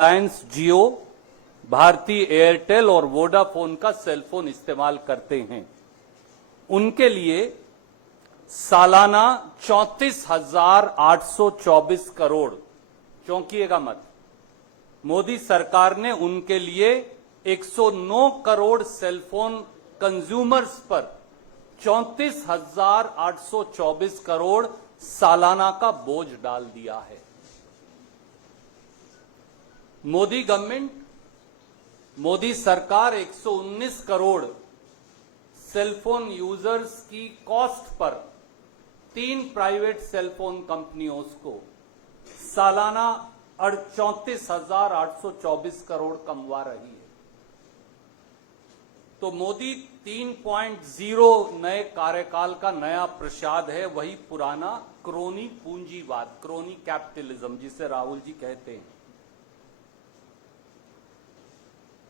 रिलायंस जियो, भारती एयरटेल और वोडाफोन का सेलफोन इस्तेमाल करते हैं, उनके लिए सालाना 34,824 करोड़, चौंकिएगा मत, मोदी सरकार ने उनके लिए 109 करोड़ सेलफोन कंज्यूमर्स पर 34,824 करोड़ सालाना का बोझ डाल दिया है। मोदी गवर्नमेंट, मोदी सरकार 119 करोड़ सेलफोन यूजर्स की कॉस्ट पर 3 प्राइवेट सेलफोन कंपनियों को सालाना 34,824 करोड़ कमवा रही है। तो मोदी 3.0 नए कार्यकाल का नया प्रसाद है, वही पुराना क्रोनी पूंजीवाद, क्रोनी कैपिटलिज्म जिसे राहुल जी कहते हैं।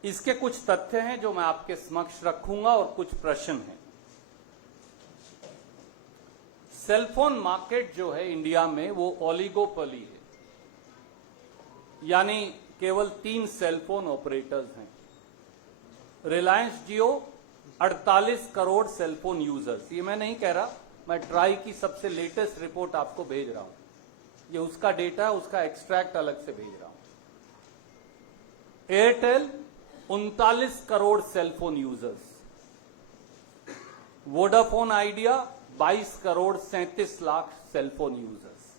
इसके कुछ तथ्य हैं जो मैं आपके समक्ष रखूंगा और कुछ प्रश्न हैं। सेलफोन मार्केट जो है इंडिया में वो ओलिगोपोली है, यानी केवल 3 सेलफोन ऑपरेटर्स हैं। रिलायंस जियो 48 करोड़ सेलफोन यूजर्स, ये मैं नहीं कह रहा, मैं ट्राई की सबसे लेटेस्ट रिपोर्ट आपको भेज रहा हूं, ये उसका डेटा, उसका एक्सट्रैक्ट अलग से भेज रहा हूं। Airtel 39 crore cellphone users, Vodafone idea 22 crore 37 lakh cellphone users,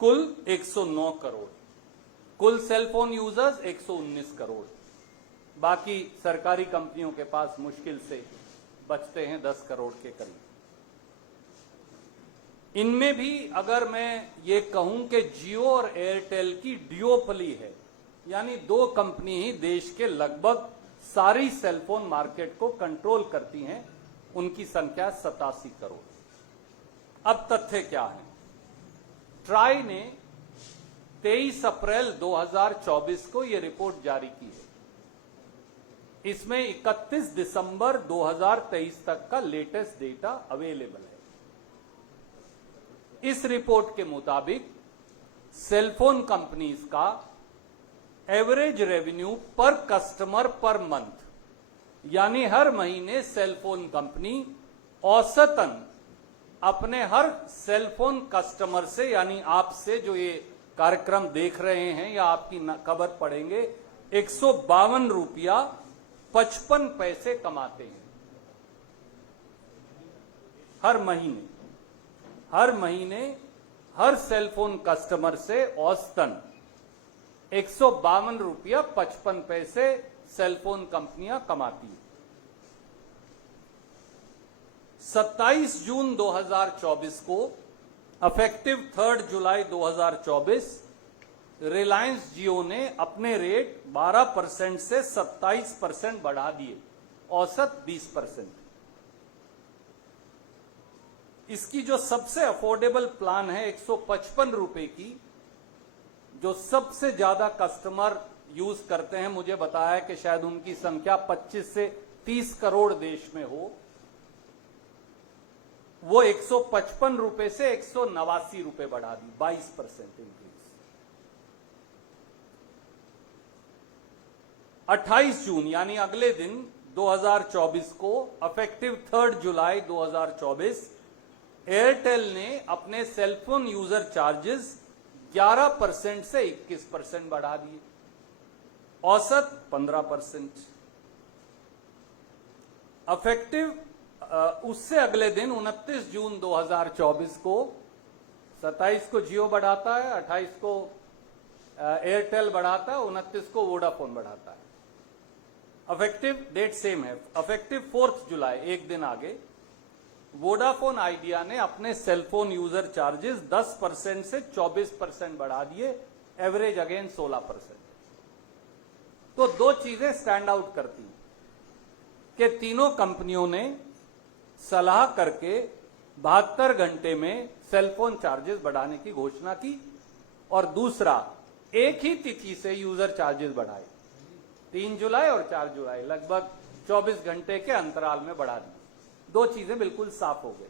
कुल 109 करोड़, कुल सेलफोन यूजर्स 119 करोड़। बाकी सरकारी कंपनियों के पास मुश्किल से बचते हैं 10 करोड़ के करीब। इनमें भी अगर मैं ये कहूं कि जियो और एयरटेल की ड्यूओपली है, यानी 2 कंपनी ही देश के लगभग सारी सेलफोन मार्केट को कंट्रोल करती हैं, उनकी संख्या 87 करोड़। अब तथ्य क्या है? ट्राई ने 23 अप्रैल 2024 को यह रिपोर्ट जारी की है। इसमें 31 दिसंबर 2023 तक का लेटेस्ट डेटा अवेलेबल है। इस रिपोर्ट के मुताबिक सेलफोन कंपनीज का एवरेज रेवेन्यू पर कस्टमर पर मंथ, यानी हर महीने सेलफोन कंपनी औसतन अपने हर सेलफोन कस्टमर से, यानी आपसे जो ये कार्यक्रम देख रहे हैं या आपकी खबर पढ़ेंगे, 152 रुपया 55 पैसे कमाते हैं हर महीने। हर महीने हर सेलफोन कस्टमर से औसतन 152 रुपया 55 पैसे सेलफोन कंपनियां कमाती हैं। 27 जून 2024 को इफेक्टिव 3 जुलाई 2024 रिलायंस जियो ने अपने रेट 12% से 27% बढ़ा दिए, औसत 20%। इसकी जो सबसे अफोर्डेबल प्लान है 155 रुपए की, जो सबसे ज्यादा कस्टमर यूज करते हैं, मुझे बताया है कि शायद उनकी संख्या 25 से 30 करोड़ देश में हो, वो 155 रुपए से 189 रुपए बढ़ा दी, 22% इंक्रीज। 28 जून यानी अगले दिन 2024 को इफेक्टिव 3 जुलाई 2024 एयरटेल ने अपने सेलफोन यूजर चार्जेस 11% से 21% बढ़ा दिए, औसत 15%। इफेक्टिव उससे अगले दिन 29 जून 2024 को, 27 को जियो बढ़ाता है, 28 को एयरटेल बढ़ाता है, 29 को वोडाफोन बढ़ाता है। इफेक्टिव डेट सेम है, इफेक्टिव 4 जुलाई, एक दिन आगे, वोडाफोन आइडिया ने अपने सेलफोन यूजर चार्जेस 10% से 24% बढ़ा दिए, एवरेज अगेन 16%। तो 2 चीजें स्टैंड आउट करती हैं कि तीनों कंपनियों ने सलाह करके 72 घंटे में सेलफोन चार्जेस बढ़ाने की घोषणा की, और दूसरा एक ही तिथि से यूजर चार्जेस बढ़ाए, 3 जुलाई और 4 जुलाई, लगभग 24 घंटे के अंतराल में बढ़ा दी। 2 चीजें बिल्कुल साफ हो गई।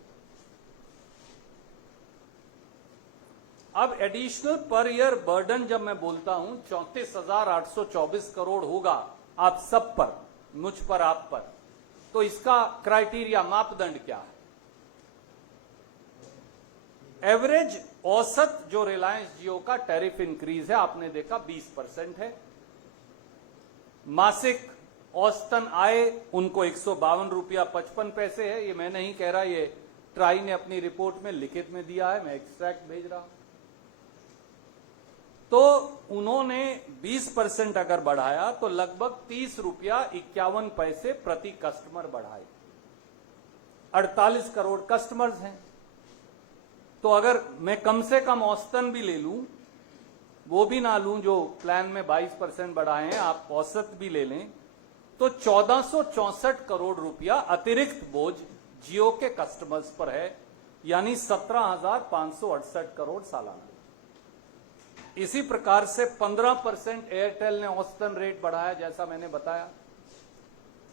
अब एडिशनल पर ईयर बर्डन जब मैं बोलता हूं 34,824 करोड़ होगा आप सब पर, मुझ पर, आप पर, तो इसका क्राइटेरिया, मापदंड क्या है? एवरेज औसत जो रिलायंस जियो का टैरिफ इंक्रीज है आपने देखा 20% है। मासिक औसतन आय उनको 152 रुपया 55 पैसे है। ये मैं नहीं कह रहा, ये ट्राई ने अपनी रिपोर्ट में लिखित में दिया है, मैं एक्सट्रैक्ट भेज रहा हूं। तो उन्होंने 20% अगर बढ़ाया तो लगभग 30 रुपया 51 पैसे प्रति कस्टमर बढ़ाए। 48 करोड़ कस्टमर्स हैं, तो अगर मैं कम से कम औसतन भी ले लूं, वो भी ना लूं जो प्लान में 22% बढ़ाए हैं, आप औसत भी ले लें, तो 1464 करोड़ रुपया अतिरिक्त बोझ जियो के कस्टमर्स पर है, यानी 17,568 करोड़ सालाना। इसी प्रकार से 15% एयरटेल ने औसतन रेट बढ़ाया, जैसा मैंने बताया,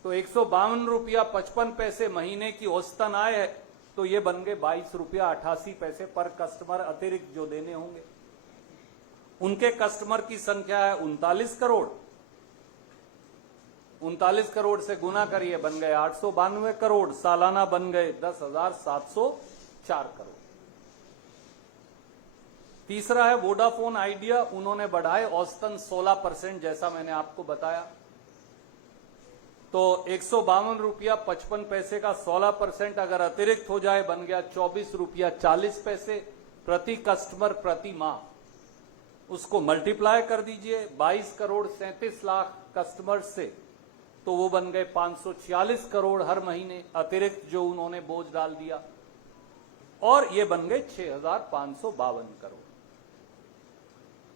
तो 152 रुपया 55 पैसे महीने की औसतन आय है, तो ये बन गए 22 रुपया 88 पैसे पर कस्टमर अतिरिक्त जो देने होंगे। उनके कस्टमर की संख्या है 39 करोड़, 39 करोड़ से गुना करिए, बन गए 892 करोड़, सालाना बन गए 10,704 करोड़। तीसरा है वोडाफोन आइडिया, उन्होंने बढ़ाए औसतन 16%, जैसा मैंने आपको बताया, तो 152 रुपया 55 पैसे का 16% अगर अतिरिक्त हो जाए बन गया 24 रुपया 40 पैसे प्रति कस्टमर प्रति माह। उसको मल्टीप्लाई कर दीजिए 22 करोड़ 37 लाख कस्टमर से, तो वो बन गए 546 करोड़ हर महीने अतिरिक्त जो उन्होंने बोझ डाल दिया, और ये बन गए 6,552 करोड़।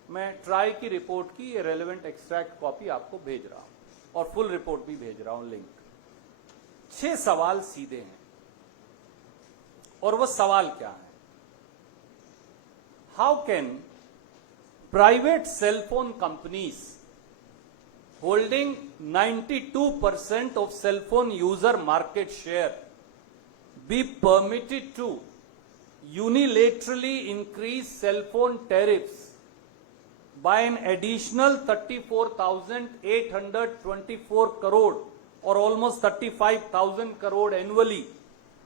मैं ट्राई की रिपोर्ट की ये रेलेवेंट एक्सट्रैक्ट कॉपी आपको भेज रहा हूं और फुल रिपोर्ट भी भेज रहा हूं, लिंक। 6 सवाल सीधे हैं, और वो सवाल क्या है? How can private cellphone companies holding 92% of cell phone user market share be permitted to unilaterally increase cell phone tariffs by an additional 34,824 crore or almost 35,000 crore annually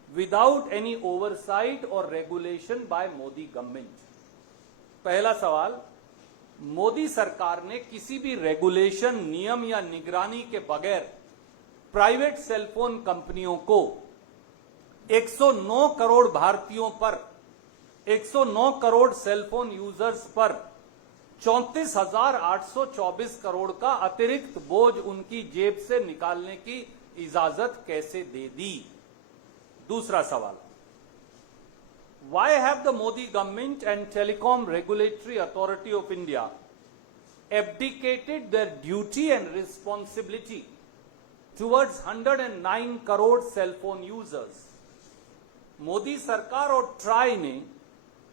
without any oversight or regulation by Modi government? पहला सवाल, मोदी सरकार ने किसी भी regulation, नियम या निगरानी के बगैर प्राइवेट सेलफोन कंपनियों को 109 करोड़ भारतीयों पर, 109 करोड़ सेलफोन यूजर्स पर 34,824 करोड़ का अतिरिक्त बोझ उनकी जेब से निकालने की इजाजत कैसे दे दी? दूसरा सवाल, why have the Modi government and Telecom Regulatory Authority of India abdicated their duty and responsibility towards 109 crore cell phone users? Modi सरकार और ट्राई ने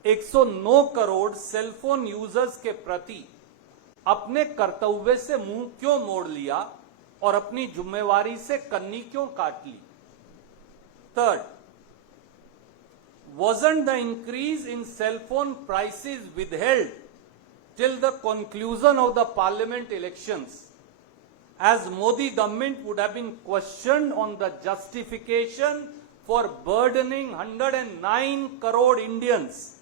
109 करोड़ सेलफोन यूजर्स के प्रति अपने कर्तव्य से मुंह क्यों मोड़ लिया और अपनी जिम्मेवारी से कन्नी क्यों काट ली? Third, wasn't the increase in cell phone prices withheld till the conclusion of the parliament elections, as Modi government would have been questioned on the justification for burdening 109 crore Indians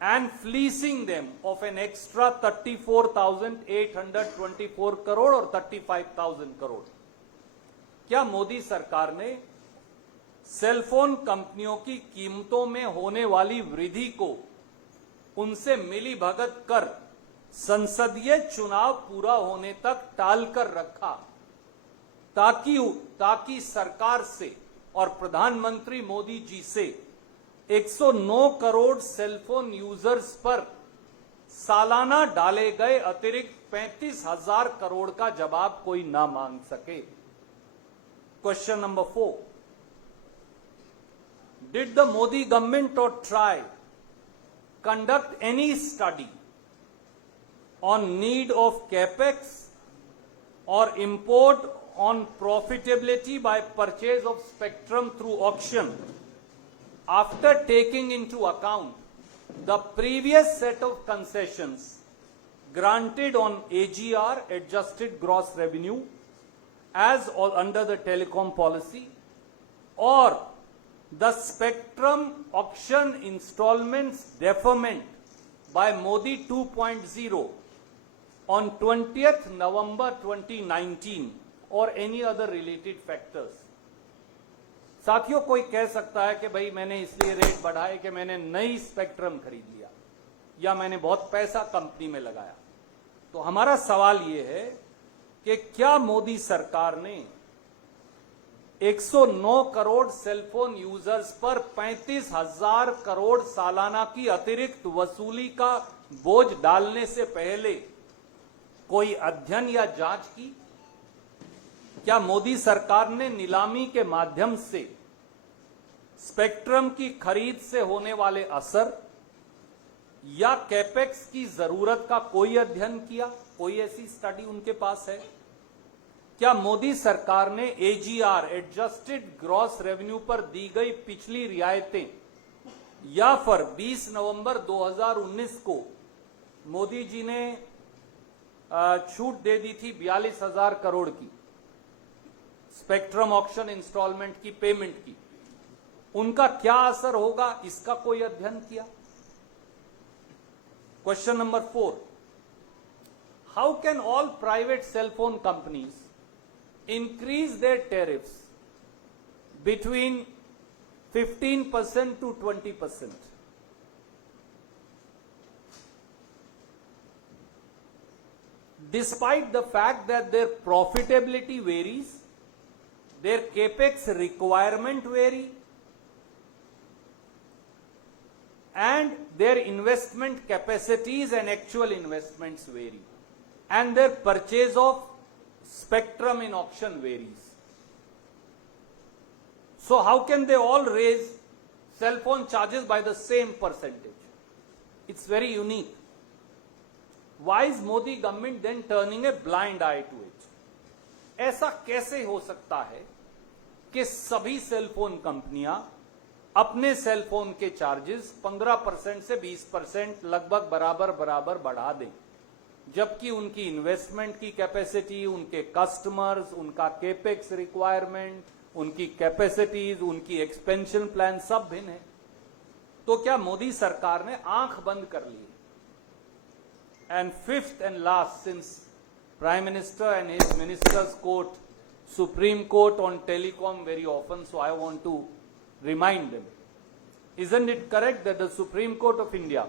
and fleecing them of an extra 34,824 crore or 35,000 crore? क्या मोदी सरकार ने cellphone कंपनियों की कीमतों में होने वाली वृद्धि को उनसे मिली भगत कर संसदीय चुनाव पूरा होने तक टालकर रखा, ताकि सरकार से और प्रधानमंत्री मोदी जी से 109 करोड़ सेलफोन यूजर्स पर सालाना डाले गए अतिरिक्त 35,000 करोड़ का जवाब कोई ना मांग सके? Question number 4, did the Modi government or TRAI conduct any study on need of capex or import on profitability by purchase of spectrum through auction after taking into account the previous set of concessions granted on AGR, adjusted gross revenue, as or under the telecom policy, or the spectrum auction installments deferment by Modi 2.0 on 20th November 2019 or any other related factors. साथियों, कोई कह सकता है कि भाई मैंने इसलिए rate बढ़ाए कि मैंने नई स्पेक्ट्रम खरीद लिया या मैंने बहुत पैसा कंपनी में लगाया। तो हमारा सवाल यह है कि क्या मोदी सरकार ने 109 करोड़ सेलफोन यूजर्स पर 35,000 करोड़ सालाना की अतिरिक्त वसूली का बोझ डालने से पहले कोई अध्ययन या जांच की? क्या मोदी सरकार ने नीलामी के माध्यम से स्पेक्ट्रम की खरीद से होने वाले असर या कैपेक्स की जरूरत का कोई अध्ययन किया? कोई ऐसी स्टडी उनके पास है? क्या मोदी सरकार ने AGR, एडजस्टेड ग्रॉस रेवेन्यू पर दी गई पिछली रियायतें या फिर 20 नवंबर 2019 को मोदी जी ने छूट दे दी थी 42,000 करोड़ की स्पेक्ट्रम ऑक्शन इंस्टॉलमेंट की पेमेंट की, उनका क्या असर होगा, इसका कोई अध्ययन किया? Question number 4, how can all private sale phone companies increase their tariffs between 15% to 20%? Despite the fact that their profitability varies, their capex requirement vary, and their investment capacities and actual investments vary, and their purchase of spectrum in auction varies. So how can they all raise cell phone charges by the same percentage? It's very unique. Why is Modi government then turning a blind eye to it? ऐसा कैसे हो सकता है कि सभी cell phone कंपनियां अपने cell phone के चार्जेस 15% से 20% लगभग बराबर बराबर बढ़ा दें, जबकि उनकी इन्वेस्टमेंट की कैपेसिटी, उनके कस्टमर्स, उनका केपेक्स रिक्वायरमेंट, उनकी कैपेसिटीज, उनकी एक्सपेंशन प्लान सब भिन्न है? तो क्या मोदी सरकार ने आंख बंद कर ली? And fifth and last, since prime minister and his ministers quote supreme court on telecom very often, so I want to remind them, isn't it correct that the Supreme Court of India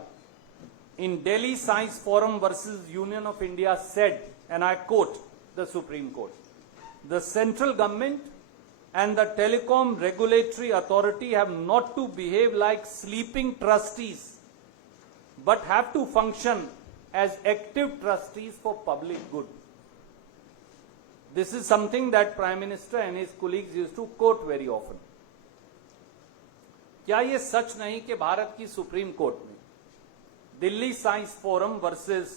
in Delhi Science Forum versus Union of India said, and I quote the Supreme Court, the central government and the telecom regulatory authority have not to behave like sleeping trustees, but have to function as active trustees for public good. This is something that Prime Minister and his colleagues used to quote very often. क्या ये सच नहीं कि भारत की supreme court में Delhi science forum versus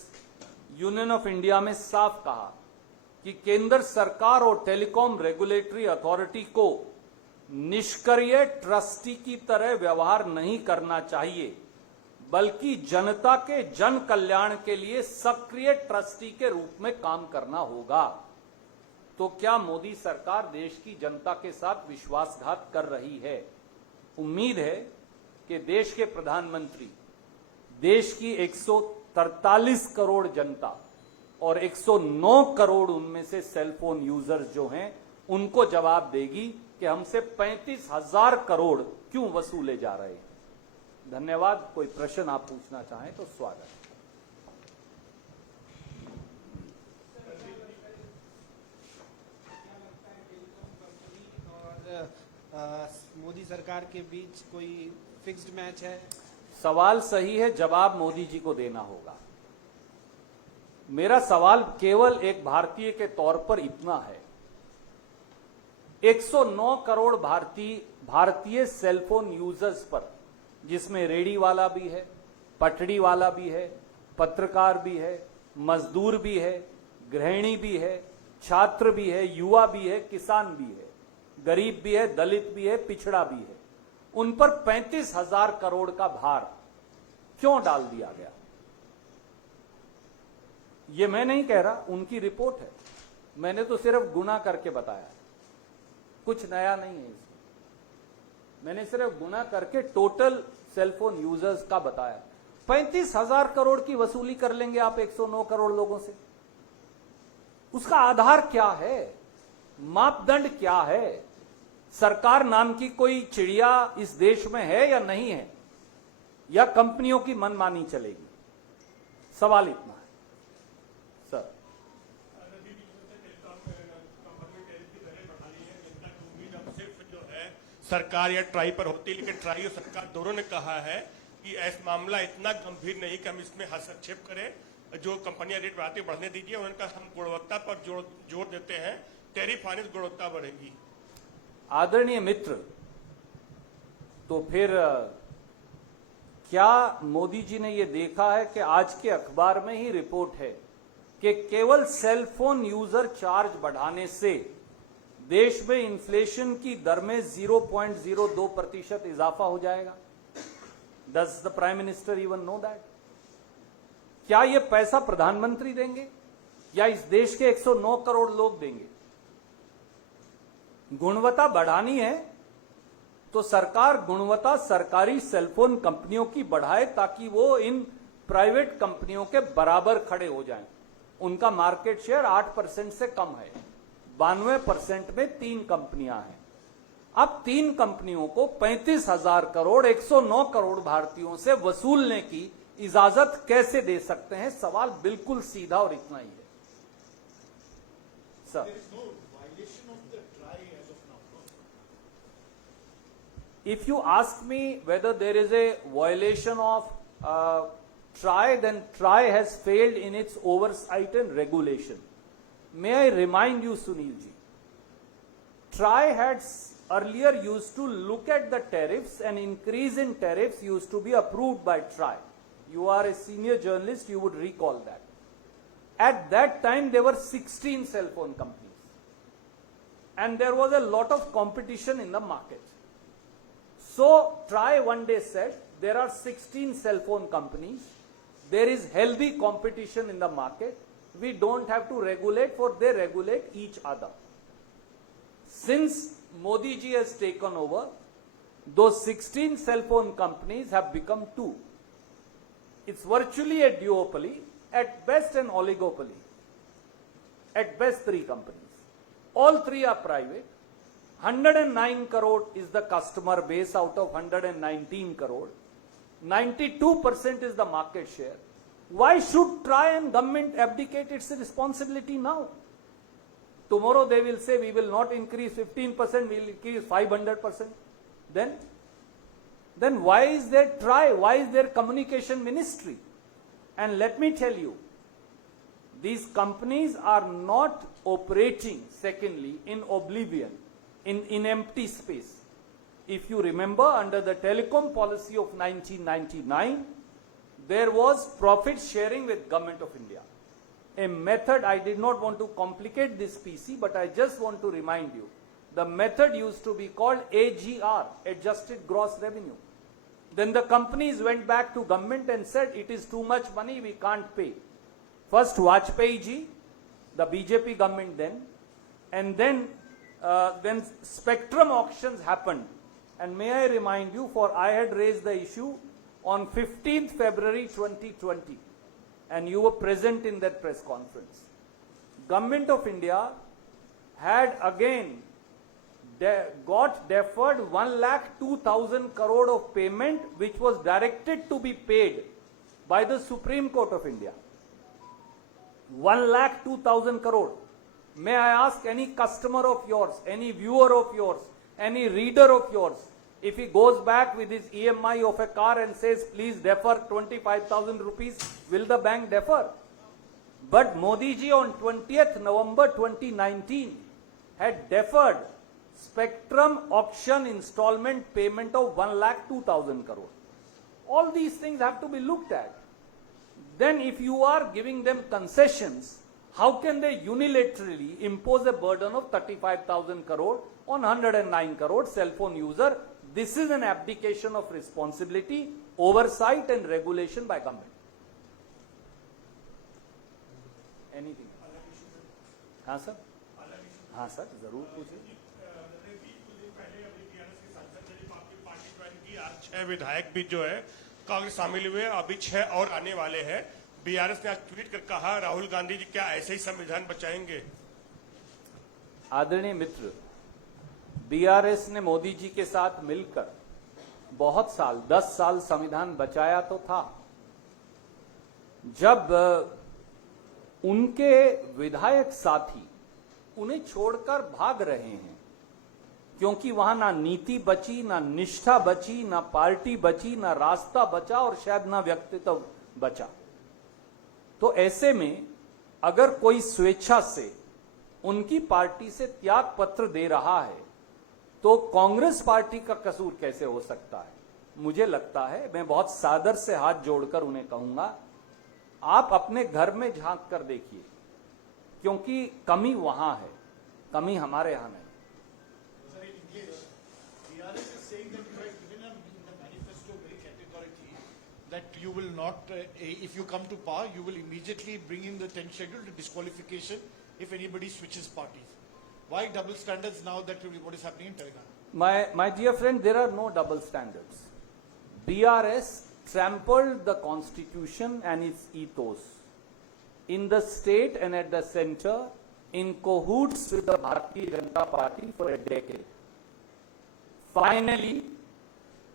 union of India में साफ कहा कि केंद्र सरकार और टेलीकॉम रेगुलेटरी अथॉरिटी को निष्क्रिय ट्रस्टी की तरह व्यवहार नहीं करना चाहिए, बल्कि जनता के जन कल्याण के लिए सक्रिय ट्रस्टी के रूप में काम करना होगा? तो क्या मोदी सरकार देश की जनता के साथ विश्वासघात कर रही है? उम्मीद है कि देश के प्रधानमंत्री देश की 143 करोड़ जनता और 109 करोड़ उनमें से सेलफोन यूजर्स जो हैं उनको जवाब देगी कि हमसे 35,000 करोड़ क्यों वसूले जा रहे हैं। धन्यवाद। कोई प्रश्न आप पूछना चाहें तो स्वागत। मोदी सरकार के बीच कोई फिक्स्ड मैच है? सवाल सही है, जवाब मोदी जी को देना होगा। मेरा सवाल केवल एक भारतीय के तौर पर इतना है, 109 करोड़ भारतीय सेलफोन यूजर्स पर, जिसमें रेडी वाला भी है, पटड़ी वाला भी है, पत्रकार भी है, मजदूर भी है, गृहिणी भी है, छात्र भी है, युवा भी है, किसान भी है, गरीब भी है, दलित भी है, पिछड़ा भी है, उन पर 35,000 करोड़ का भार क्यों डाल दिया गया? ये मैं नहीं कह रहा, उनकी रिपोर्ट है, मैंने तो सिर्फ गुना करके बताया, कुछ नया नहीं है इसमें। मैंने सिर्फ गुना करके टोटल सेलफोन यूजर्स का बताया। 35,000 करोड़ की वसूली कर लेंगे आप 109 करोड़ लोगों से। उसका आधार क्या है, मापदंड क्या है? सरकार नाम की कोई चिड़िया इस देश में है या नहीं है, या कंपनियों की मनमानी चलेगी? सवाल इतना है सर। सरकार या ट्राई पर होती, लेकिन ट्राई और सरकार दोनों ने कहा है कि ऐसा मामला इतना गंभीर नहीं कि हम इसमें हस्तक्षेप करें। जो कंपनियां रेट बढ़ने दीजिए, उनका हम गुणवत्ता पर जोर देते हैं, टैरिफ आने से गुणवत्ता बढ़ेगी। आदरणीय मित्र, तो फिर क्या मोदी जी ने यह देखा है कि आज के अखबार में ही रिपोर्ट है कि केवल सेलफोन यूजर चार्ज बढ़ाने से देश में इन्फ्लेशन की दर में 0.02% इजाफा हो जाएगा? Does the Prime Minister even know that? क्या यह पैसा प्रधानमंत्री देंगे या इस देश के 109 करोड़ लोग देंगे? गुणवत्ता बढ़ानी है तो सरकार गुणवत्ता सरकारी सेलफोन कंपनियों की बढ़ाए, ताकि वो इन प्राइवेट कंपनियों के बराबर खड़े हो जाएं। उनका मार्केट शेयर 8% से कम है, 92% में 3 कंपनियां हैं। अब 3 कंपनियों को 35,000 करोड़ 109 करोड़ भारतीयों से वसूलने की इजाजत कैसे दे सकते हैं? सवाल बिल्कुल सीधा और इतना ही है sir. If you ask me whether there is a violation of TRAI, then TRAI has failed in its oversight and regulation. May I remind you, Sunil ji, TRAI had earlier used to look at the tariffs, and increase in tariffs used to be approved by TRAI. You are a senior journalist, you would recall that. At that time, there were 16 cell phone companies, and there was a lot of competition in the market. So TRAI one day said, there are 16 cell phone companies, there is healthy competition in the market, we don't have to regulate, for they regulate each other. Since Modi ji has taken over, those 16 cell phone companies have become 2. It's virtually a duopoly, at best an oligopoly, at best 3 companies. All 3 are private. 109 crore is the customer base out of 119 crore. 92% is the market share. Why should TRAI and government abdicate its responsibility now? Tomorrow they will say we will not increase 15%, we will increase 500%. Then why is there TRAI? Why is there communication ministry? And let me tell you, these companies are not operating, secondly, in oblivion, in empty space. If you remember, under the telecom policy of 1999, there was profit sharing with Government of India. A method, I did not want to complicate this PC, but I just want to remind you, the method used to be called AGR, Adjusted Gross Revenue. Then the companies went back to government and said, it is too much money, we can't pay. First Vajpayee ji, the BJP government and then spectrum auctions happened. And may I remind you, for I had raised the issue on 15th February 2020, and you were present in that press conference. Government of India had again got deferred 1,02,000 crore of payment, which was directed to be paid by the Supreme Court of India. 1,02,000 crore. May I ask any customer of yours, any viewer of yours, any reader of yours, if he goes back with his EMI of a car and says, please defer 25,000 rupees, will the bank defer? But Modi ji on 20th November 2019 had deferred spectrum auction installment payment of 1,02,000 crore. All these things have to be looked at. Then if you are giving them concessions, how can they unilaterally impose a burden of 35,000 crore on 109 crore cell phone user? This is an abdication of responsibility. oversight and regulation by government. Anything? हाँ sir, हाँ sir, जरूर पूछिए। आज 6 विधायक भी जो है कांग्रेस शामिल हुए, अभी 6 और आने वाले हैं। बीआरएस ने आज ट्वीट कर कहा, राहुल गांधी जी क्या ऐसे ही संविधान बचाएंगे? आदरणीय मित्र, बीआरएस ने मोदी जी के साथ मिलकर बहुत साल, 10 साल संविधान बचाया तो था। जब उनके विधायक साथी उन्हें छोड़कर भाग रहे हैं, क्योंकि वहां ना नीति बची, ना निष्ठा बची, ना पार्टी बची, ना रास्ता बचा और शायद ना व्यक्तित्व बचा, तो ऐसे में अगर कोई स्वेच्छा से उनकी पार्टी से त्याग पत्र दे रहा है तो कांग्रेस पार्टी का कसूर कैसे हो सकता है? मुझे लगता है, मैं बहुत सादर से हाथ जोड़कर उन्हें कहूंगा, आप अपने घर में झांक कर देखिए, क्योंकि कमी वहां है, कमी हमारे यहां नहीं। That you will not, if you come to power, you will immediately bring in the 10th schedule to disqualification if anybody switches parties. Why double standards now that what is happening in Telangana? My dear friend, there are no double standards. BRS trampled the constitution and its ethos in the state and at the center in cahoots with the Bharatiya Janata Party for a decade. Finally,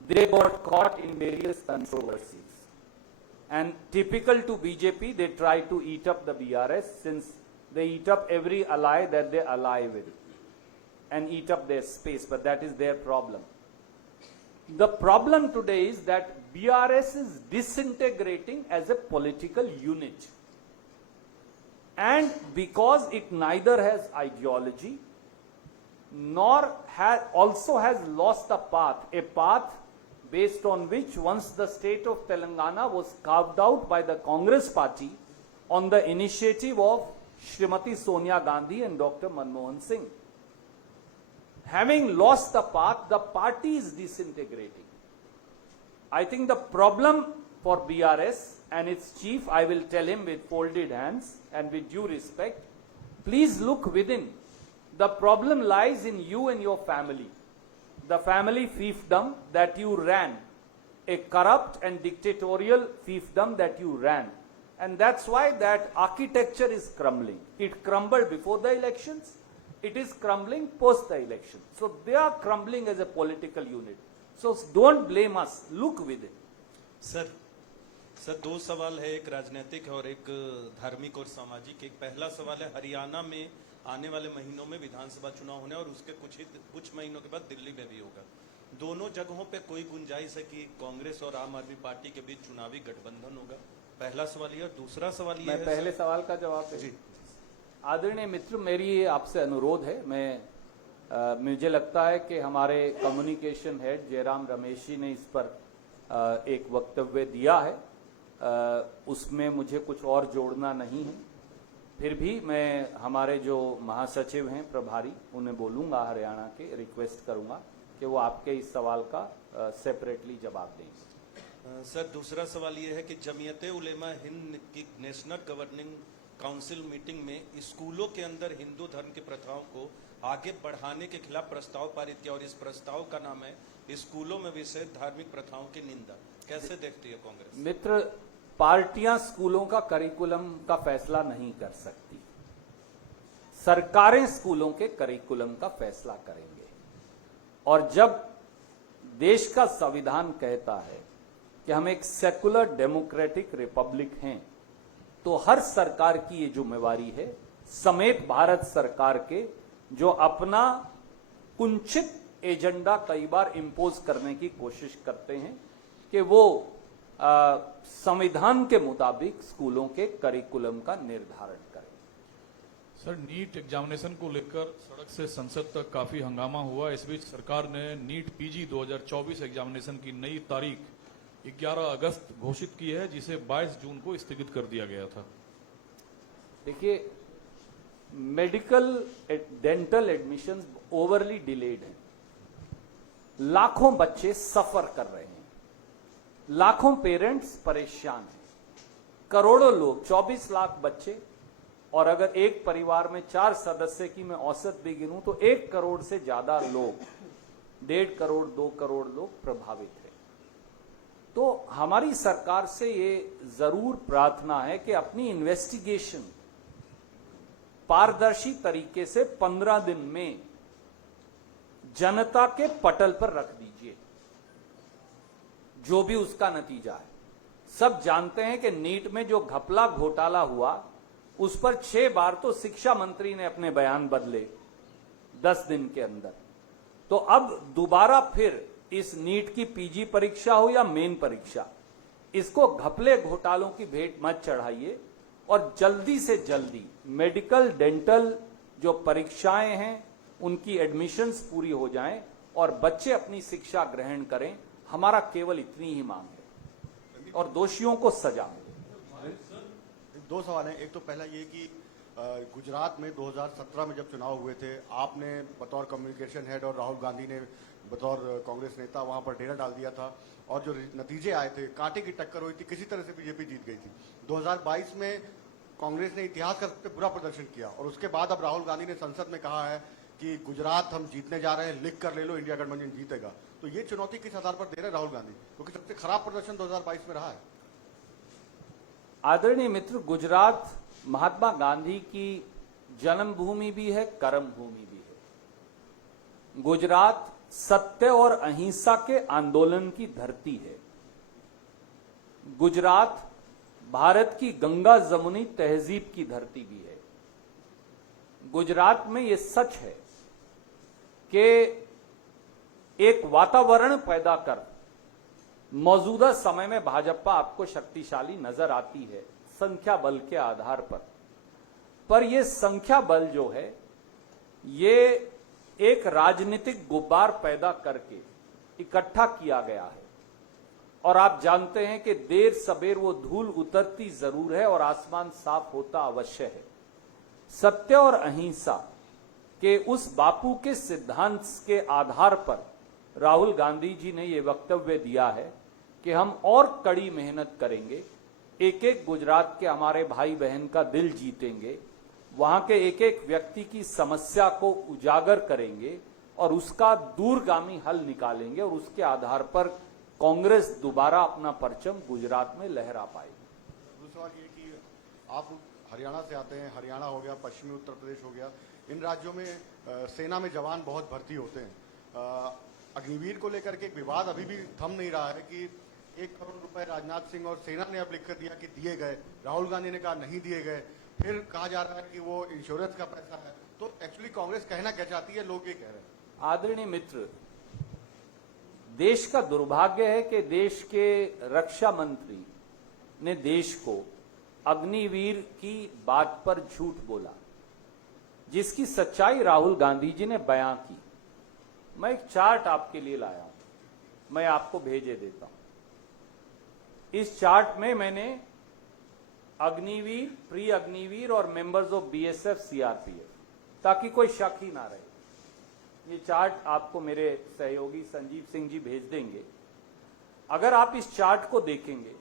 they got caught in various controversies. And typical to BJP, they try to eat up the BRS, since they eat up every ally that they ally with and eat up their space, but that is their problem. The problem today is that BRS is disintegrating as a political unit. And because it neither has ideology nor also has lost a path based on which once the state of Telangana was carved out by the Congress party on the initiative of Srimati Sonia Gandhi and Dr. Manmohan Singh. Having lost the path, the party is disintegrating. I think the problem for BRS and its chief, I will tell him with folded hands and with due respect, please look within. The problem lies in you and your family. The family fiefdom that you ran, a corrupt and dictatorial fiefdom that you ran. And that's why that architecture is crumbling. It crumbled before the elections. It is crumbling post the election. So they are crumbling as a political unit. So don't blame us. Look within. Sir दो सवाल है, एक राजनीतिक और एक धार्मिक और सामाजिक। एक पहला सवाल है, हरियाणा में आने वाले महीनों में विधानसभा चुनाव होने और उसके कुछ महीनों के बाद दिल्ली में भी होगा। दोनों जगहों पे कोई गुंजाइश है कि कांग्रेस और आम आदमी पार्टी के बीच चुनावी गठबंधन होगा? पहला सवाल ये। और दूसरा सवाल ये है, पहले सवाल का जवाब जी। आदरणीय मित्र, मेरी आपसे अनुरोध है, मुझे लगता है कि हमारे कम्युनिकेशन हेड जयराम रमेश जी ने इस पर एक वक्तव्य दिया है, उसमें मुझे कुछ और जोड़ना नहीं है। फिर भी मैं हमारे जो महासचिव हैं प्रभारी, उन्हें बोलूंगा, हरियाणा के, रिक्वेस्ट करूंगा कि वो आपके इस सवाल का सेपरेटली जवाब दें। सर दूसरा सवाल ये है कि जमीयते उलेमा हिंद की नेशनल गवर्निंग काउंसिल मीटिंग में स्कूलों के अंदर हिंदू धर्म की प्रथाओं को आगे बढ़ाने के खिलाफ प्रस्ताव पारित किया और इस प्रस्ताव का नाम है स्कूलों में विषय धार्मिक प्रथाओं की निंदा। कैसे देखती है कांग्रेस? मित्र, पार्टियां स्कूलों का करिकुलम का फैसला नहीं कर सकती, सरकारें स्कूलों के करिकुलम का फैसला करेंगे। और जब देश का संविधान कहता है कि हम एक सेकुलर डेमोक्रेटिक रिपब्लिक हैं, तो हर सरकार की ये जिम्मेवारी है, समेत भारत सरकार के, जो अपना कुंचित एजेंडा कई बार इंपोज करने की कोशिश करते हैं, कि वो संविधान के मुताबिक स्कूलों के करिकुलम का निर्धारण करें। सर, नीट एग्जामिनेशन को लेकर सड़क से संसद तक काफी हंगामा हुआ। इस बीच सरकार ने नीट पीजी 2024 एग्जामिनेशन की नई तारीख 11 अगस्त घोषित की है, जिसे 22 जून को स्थगित कर दिया गया था। देखिए, medical dental admission overly delayed है, लाखों बच्चे सफर कर रहे हैं। लाखों पेरेंट्स परेशान हैं, करोड़ों लोग, 24 लाख बच्चे, और अगर एक परिवार में 4 सदस्य की मैं औसत भी गिनूं तो 1 करोड़ से ज्यादा लोग, 1.5 करोड़ 2 करोड़ लोग प्रभावित हैं। तो हमारी सरकार से ये जरूर प्रार्थना है कि अपनी इन्वेस्टिगेशन पारदर्शी तरीके से 15 दिन में जनता के पटल पर रख दीजिए, जो भी उसका नतीजा है। सब जानते हैं कि नीट में जो घपला घोटाला हुआ उस पर 6 बार तो शिक्षा मंत्री ने अपने बयान बदले 10 दिन के अंदर। तो अब दोबारा फिर इस नीट की पीजी परीक्षा हो या मेन परीक्षा, इसको घपले घोटालों की भेंट मत चढ़ाइए और जल्दी से जल्दी मेडिकल डेंटल जो परीक्षाएं हैं उनकी एडमिशन्स पूरी हो जाएं और बच्चे अपनी शिक्षा ग्रहण करें। हमारा केवल इतनी ही मांग है और दोषियों को सजा मिले। 2 सवाल हैं। एक तो पहला ये कि गुजरात में 2017 में जब चुनाव हुए थे, आपने बतौर कम्युनिकेशन हेड और राहुल गांधी ने बतौर कांग्रेस नेता वहां पर डेरा डाल दिया था और जो नतीजे आए थे कांटे की टक्कर हुई थी, किसी तरह से बीजेपी जीत गई थी। 2022 में कांग्रेस ने इतिहास का सबसे बुरा प्रदर्शन किया और उसके बाद अब राहुल गांधी ने संसद में कहा है कि गुजरात हम जीतने जा रहे हैं, लिख कर ले लो, इंडिया गठबंधन जीतेगा। तो ये चुनौती किस आधार पर दे रहे राहुल गांधी, क्योंकि सबसे खराब प्रदर्शन 2022 में रहा है। आदरणीय मित्र, गुजरात महात्मा गांधी की जन्मभूमि भी है, कर्म भूमि भी है। गुजरात सत्य और अहिंसा के आंदोलन की धरती है। गुजरात भारत की गंगा जमुनी तहजीब की धरती भी है। गुजरात में यह सच है कि एक वातावरण पैदा कर मौजूदा समय में भाजपा आपको शक्तिशाली नजर आती है संख्या बल के आधार पर यह संख्या बल जो है ये एक राजनीतिक गुब्बार पैदा करके इकट्ठा किया गया है और आप जानते हैं कि देर सबेर वो धूल उतरती जरूर है और आसमान साफ होता अवश्य है। सत्य और अहिंसा के उस बापू के सिद्धांत के आधार पर राहुल गांधी जी ने यह वक्तव्य दिया है कि हम और कड़ी मेहनत करेंगे, एक एक गुजरात के हमारे भाई बहन का दिल जीतेंगे, वहां के एक एक व्यक्ति की समस्या को उजागर करेंगे और उसका दूरगामी हल निकालेंगे और उसके आधार पर कांग्रेस दोबारा अपना परचम गुजरात में लहरा पाएगी। दूसरा सवाल ये कि आप हरियाणा से आते हैं, हरियाणा हो गया, पश्चिमी उत्तर प्रदेश हो गया, इन राज्यों में सेना में जवान बहुत भर्ती होते हैं। अग्निवीर को लेकर के एक विवाद अभी भी थम नहीं रहा है कि 1 करोड़ रुपए राजनाथ सिंह और सेना ने अब लिख कर दिया कि दिए गए, राहुल गांधी ने कहा नहीं दिए गए, फिर कहा जा रहा है कि वो इंश्योरेंस का पैसा है। तो एक्चुअली कांग्रेस कहना क्या चाहती है, लोग ये कह रहे हैं। आदरणीय मित्र, देश का दुर्भाग्य है कि देश के रक्षा मंत्री ने देश को अग्निवीर की बात पर झूठ बोला, जिसकी सच्चाई राहुल गांधी जी ने बयां की। मैं एक चार्ट आपके लिए लाया हूं, मैं आपको भेजे देता हूं। इस चार्ट में मैंने अग्निवीर, प्री अग्निवीर और मेंबर्स ऑफ बीएसएफ, सीआरपीएफ, ताकि कोई शक ही ना रहे, ये चार्ट आपको मेरे सहयोगी संजीव सिंह जी भेज देंगे। अगर आप इस चार्ट को देखेंगे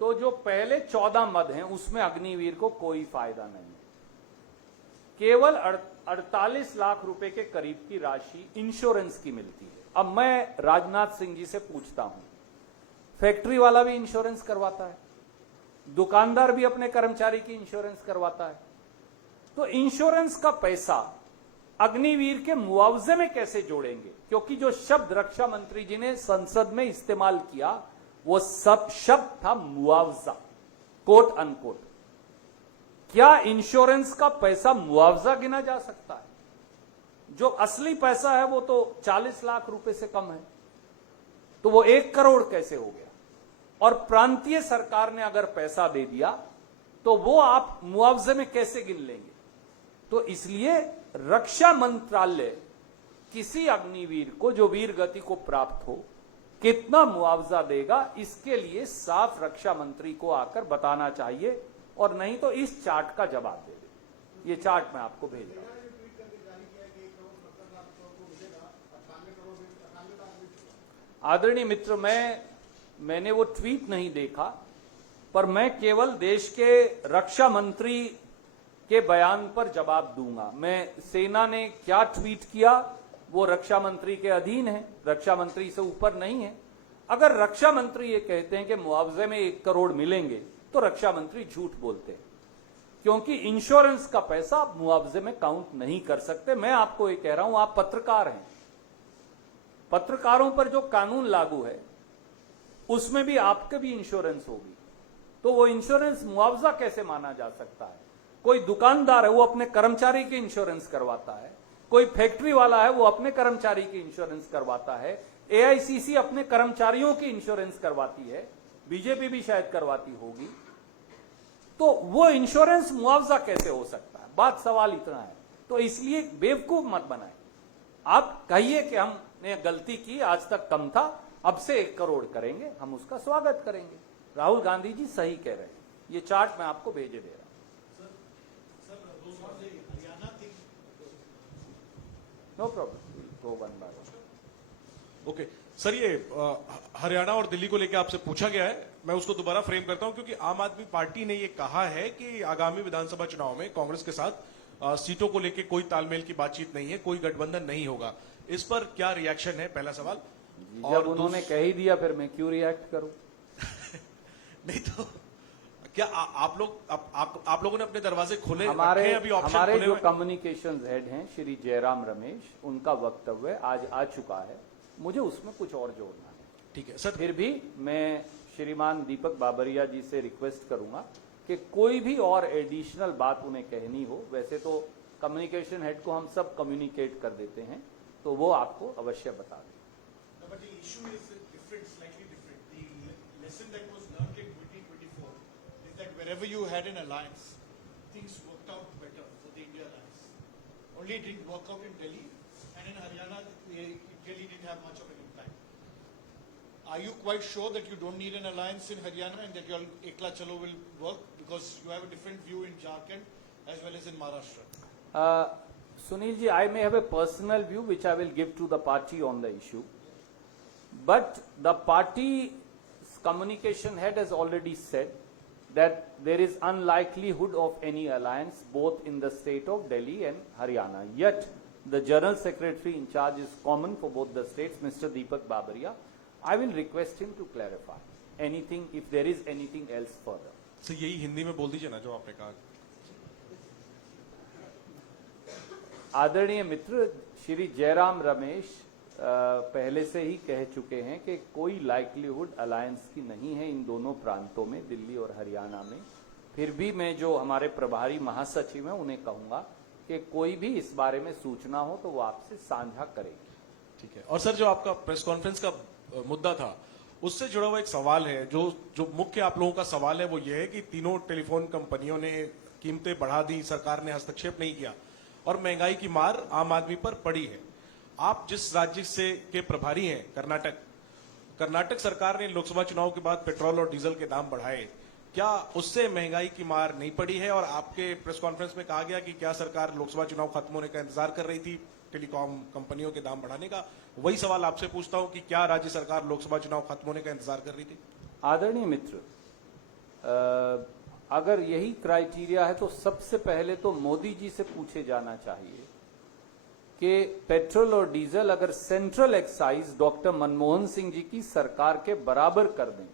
तो जो पहले 14 मद हैं उसमें अग्निवीर को कोई फायदा नहीं है। केवल 48 लाख रुपए के करीब की राशि इंश्योरेंस की मिलती है। अब मैं राजनाथ सिंह जी से पूछता हूं, फैक्ट्री वाला भी इंश्योरेंस करवाता है, दुकानदार भी अपने कर्मचारी की इंश्योरेंस करवाता है, तो इंश्योरेंस का पैसा अग्निवीर के मुआवजे में कैसे जोड़ेंगे? क्योंकि जो शब्द रक्षा मंत्री जी ने संसद में इस्तेमाल किया वो सब शब्द था मुआवजा, कोट अनकोट। क्या इंश्योरेंस का पैसा मुआवजा गिना जा सकता है? जो असली पैसा है वो तो 40 लाख रुपए से कम है, तो वो 1 करोड़ कैसे हो गया? और प्रांतीय सरकार ने अगर पैसा दे दिया तो वो आप मुआवजे में कैसे गिन लेंगे? तो इसलिए रक्षा मंत्रालय किसी अग्निवीर को जो वीर गति को प्राप्त हो कितना मुआवजा देगा, इसके लिए साफ रक्षा मंत्री को आकर बताना चाहिए, और नहीं तो इस चार्ट का जवाब दे दे। ये चार्ट मैं आपको भेज रहा हूं। आदरणीय मित्र, मैंने वो ट्वीट नहीं देखा, पर मैं केवल देश के रक्षा मंत्री के बयान पर जवाब दूंगा। मैं सेना ने क्या ट्वीट किया वो रक्षा मंत्री के अधीन है, रक्षा मंत्री से ऊपर नहीं है। अगर रक्षा मंत्री ये कहते हैं कि मुआवजे में 1 करोड़ मिलेंगे तो रक्षा मंत्री झूठ बोलते हैं, क्योंकि इंश्योरेंस का पैसा आप मुआवजे में काउंट नहीं कर सकते। मैं आपको ये कह रहा हूं, आप पत्रकार हैं, पत्रकारों पर जो कानून लागू है उसमें भी आपके भी इंश्योरेंस होगी, तो वो इंश्योरेंस मुआवजा कैसे माना जा सकता है? कोई दुकानदार है वो अपने कर्मचारी की इंश्योरेंस करवाता है, कोई फैक्ट्री वाला है वो अपने कर्मचारी की इंश्योरेंस करवाता है, एआईसीसी अपने कर्मचारियों की इंश्योरेंस करवाती है, बीजेपी भी शायद करवाती होगी, तो वो इंश्योरेंस मुआवजा कैसे हो सकता है? बात सवाल इतना है। तो इसलिए बेवकूफ मत बनाए। आप कहिए कि हमने गलती की, आज तक कम था, अब से 1 करोड़ करेंगे, हम उसका स्वागत करेंगे। राहुल गांधी जी सही कह रहे हैं, ये चार्ट मैं आपको भेजे दे रहा हूं। No problem, go one by one. Okay sir, ये हरियाणा और दिल्ली को लेकर आपसे पूछा गया है, मैं उसको दोबारा फ्रेम करता हूं, क्योंकि आम आदमी पार्टी ने ये कहा है कि आगामी विधानसभा चुनाव में कांग्रेस के साथ सीटों को लेकर कोई तालमेल की बातचीत नहीं है, कोई गठबंधन नहीं होगा। इस पर क्या रिएक्शन है, पहला सवाल। जब उन्होंने कह ही दिया फिर मैं क्यों रिएक्ट करूं? नहीं तो क्या आप लोगों ने अपने दरवाजे खोले हमारे रखे हैं? अभी ऑप्शन हमारे खुले जो हुए हैं? कम्युनिकेशन हेड हैं श्री जयराम रमेश, उनका वक्तव्य आज आ चुका है, मुझे उसमें कुछ और जोड़ना है। ठीक है सर। फिर भी मैं श्रीमान दीपक बाबरिया जी से रिक्वेस्ट करूंगा कि कोई भी और एडिशनल बात उन्हें कहनी हो, वैसे तो कम्युनिकेशन हेड को हम सब कम्युनिकेट कर देते हैं, तो वो आपको अवश्य बता दें। But the issue is different, slightly different. The lesson that was learned in 2024 is that wherever you had an alliance, things worked out better for the India alliance. Only it didn't work out in Delhi, and in Haryana, it really didn't have much of an impact. Are you quite sure that you don't need an alliance in Haryana and that your Ekla Chalo will work, because you have a different view in Jharkhand as well as in Maharashtra? Sunil ji, I may have a personal view which I will give to the party on the issue. But the party's communication head has already said that there is unlikelihood of any alliance both in the state of Delhi and Haryana. Yet the General Secretary in charge is common for both the states, Mr. Deepak Babaria. I will request him to clarify anything if there is anything else further. Sir यही हिंदी में बोल दीजिए ना जो आपने कहा। आदरणीय मित्र श्री जयराम रमेश पहले से ही कह चुके हैं कि कोई लाइक्लीहुड अलायंस की नहीं है इन दोनों प्रांतों में, दिल्ली और हरियाणा में। फिर भी मैं जो हमारे प्रभारी महासचिव हैं उन्हें कहूंगा कि कोई भी इस बारे में सूचना हो तो वो आपसे साझा करेंगे। ठीक है। और सर जो आपका प्रेस कॉन्फ्रेंस का मुद्दा था उससे जुड़ा हुआ एक सवाल है, जो मुख्य आप लोगों का सवाल है वो ये है कि तीनों टेलीफोन कंपनियों ने कीमतें बढ़ा दी, सरकार ने हस्तक्षेप नहीं किया और महंगाई की मार आम आदमी पर पड़ी है। आप जिस राज्य से के प्रभारी हैं, कर्नाटक सरकार ने लोकसभा चुनाव के बाद पेट्रोल और डीजल के दाम बढ़ाए, क्या उससे महंगाई की मार नहीं पड़ी है? और आपके प्रेस कॉन्फ्रेंस में कहा गया कि क्या सरकार लोकसभा चुनाव खत्म होने का इंतजार कर रही थी टेलीकॉम कंपनियों के दाम बढ़ाने का? वही सवाल आपसे पूछता हूं कि क्या राज्य सरकार लोकसभा चुनाव खत्म होने का इंतजार कर रही थी? आदरणीय मित्र, अगर यही क्राइटेरिया है तो सबसे पहले तो मोदी जी से पूछे जाना चाहिए कि पेट्रोल और डीजल अगर central excise doctor Manmohan Singh ji की सरकार के बराबर कर दें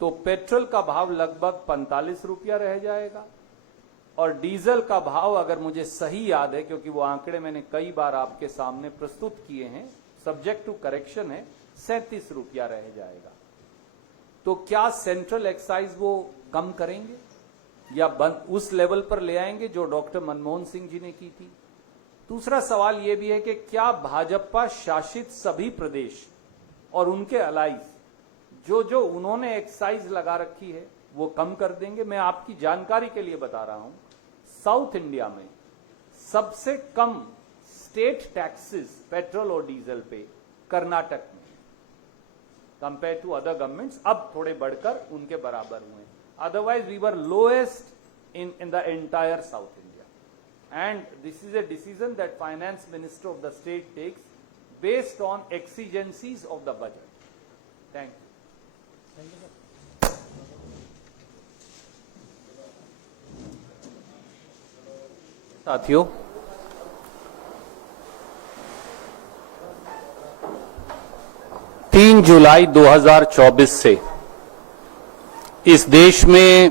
तो पेट्रोल का भाव लगभग 45 रुपया रह जाएगा और डीजल का भाव, अगर मुझे सही याद है क्योंकि वो आंकड़े मैंने कई बार आपके सामने प्रस्तुत किए हैं, सब्जेक्ट टू करेक्शन है, 37 रुपया रह जाएगा। तो क्या सेंट्रल एक्साइज वो कम करेंगे या उस लेवल पर ले आएंगे जो डॉक्टर मनमोहन सिंह जी ने की थी? दूसरा सवाल यह भी है कि क्या भाजपा शासित सभी प्रदेश और उनके अलाइज जो उन्होंने एक्साइज लगा रखी है वो कम कर देंगे? मैं आपकी जानकारी के लिए बता रहा हूं, साउथ इंडिया में सबसे कम स्टेट टैक्सेस पेट्रोल और डीजल पे कर्नाटक में, कंपेयर टू अदर गवर्नमेंट्स अब थोड़े बढ़कर उनके बराबर हुए। Otherwise we were lowest in the entire south India, and this is a decision that finance minister of the state takes based on exigencies of the budget. Thank you. साथियों, तीन जुलाई 2024 से इस देश में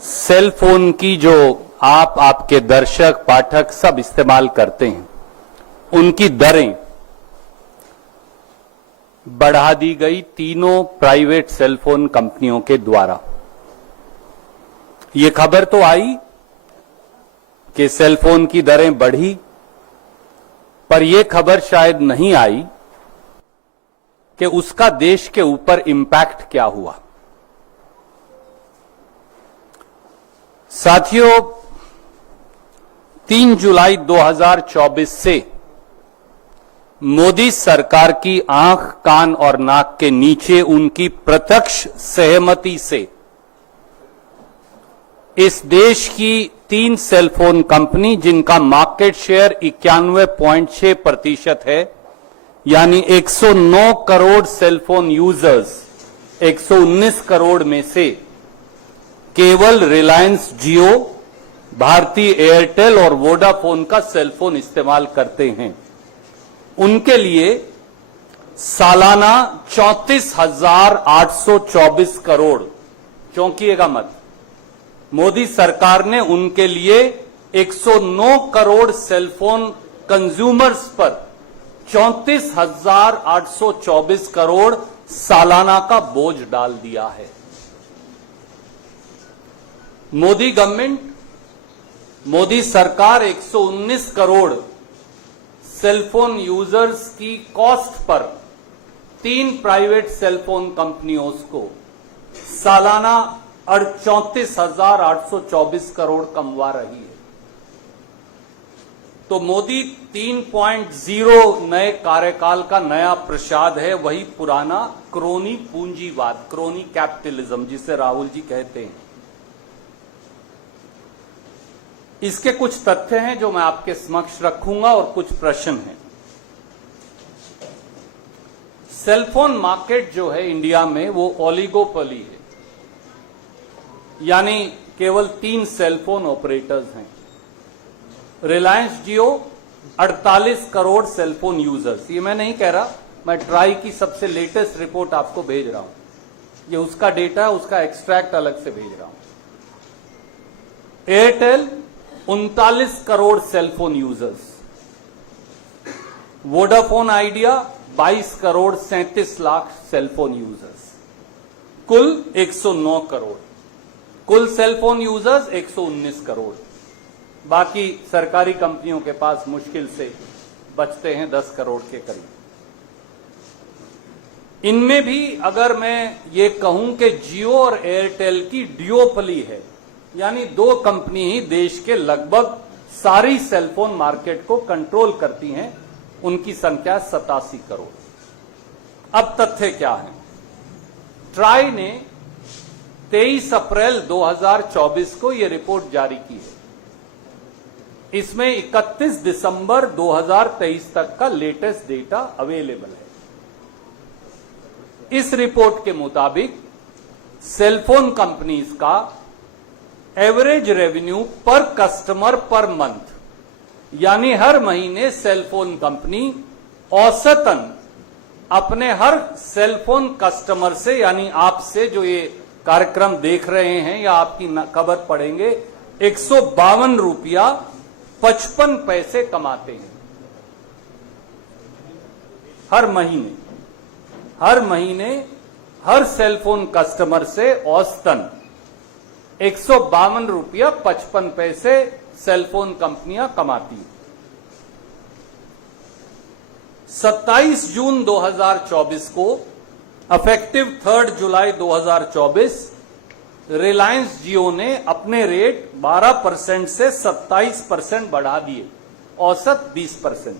सेल फोन की जो आपके दर्शक पाठक सब इस्तेमाल करते हैं, उनकी दरें बढ़ा दी गई तीनों प्राइवेट सेल फोन कंपनियों के द्वारा। ये खबर तो आई कि सेल फोन की दरें बढ़ी, पर यह खबर शायद नहीं आई कि उसका देश के ऊपर इंपैक्ट क्या हुआ। साथियों, 3 जुलाई 2024 से मोदी सरकार की आंख, कान और नाक के नीचे उनकी प्रत्यक्ष सहमति से इस देश की 3 सेल फोन कंपनी, जिनका मार्केट शेयर 91.6% है, यानी 109 crore cell phone users 119 crore में से केवल रिलायंस जियो, भारती एयरटेल और वोडाफोन का सेल फोन इस्तेमाल करते हैं, उनके लिए सालाना 34,824 करोड़, चौंकिएगा मत, मोदी सरकार ने उनके लिए 109 करोड़ सेल फोन कंज्यूमर्स पर 34,824 करोड़ सालाना का बोझ डाल दिया है। मोदी गवर्नमेंट, मोदी सरकार 119 करोड़ सेलफोन यूजर्स की कॉस्ट पर 3 प्राइवेट सेलफोन कंपनियों को सालाना 34,824 करोड़ कमवा रही है। तो मोदी 3.0 नए कार्यकाल का नया प्रसाद है, वही पुराना क्रोनी पूंजीवाद, क्रोनी कैपिटलिज्म, जिसे राहुल जी कहते हैं। इसके कुछ तथ्य हैं जो मैं आपके समक्ष रखूंगा और कुछ प्रश्न हैं। सेलफोन मार्केट जो है इंडिया में, वो ओलिगोपोली है, यानी केवल 3 सेलफोन ऑपरेटर्स हैं। रिलायंस जियो 48 करोड़ सेलफोन यूजर्स, ये मैं नहीं कह रहा, मैं ट्राई की सबसे लेटेस्ट रिपोर्ट आपको भेज रहा हूं, ये उसका डेटा है, उसका एक्सट्रैक्ट अलग से भेज रहा हूं। Airtel 39 crore cellphone users, Vodafone idea 22 crore 37 lakh cellphone users, कुल 109 करोड़, कुल सेलफोन यूजर्स 119 करोड़। बाकी सरकारी कंपनियों के पास मुश्किल से बचते हैं 10 करोड़ के करीब। इनमें भी अगर मैं ये कहूं कि जियो और एयरटेल की डियोपली है, यानी 2 कंपनी ही देश के लगभग सारी सेलफोन मार्केट को कंट्रोल करती हैं, उनकी संख्या 87 करोड़। अब तथ्य क्या है? ट्राई ने 23 अप्रैल 2024 को यह रिपोर्ट जारी की है। इसमें 31 दिसंबर 2023 तक का लेटेस्ट डेटा अवेलेबल है। इस रिपोर्ट के मुताबिक सेलफोन कंपनीज का एवरेज रेवेन्यू पर कस्टमर पर मंथ, यानी हर महीने सेलफोन कंपनी औसतन अपने हर सेलफोन कस्टमर से, यानी आपसे जो ये कार्यक्रम देख रहे हैं या आपकी खबर पढ़ेंगे, 152 रुपया 55 पैसे कमाते हैं हर महीने हर सेलफोन कस्टमर से औसतन 152 रुपया 55 पैसे सेलफोन कंपनियां कमाती हैं। 27 जून 2024 को अफेक्टिव 3 जुलाई 2024 रिलायंस जियो ने अपने रेट 12% से 27% बढ़ा दिए, औसत 20%।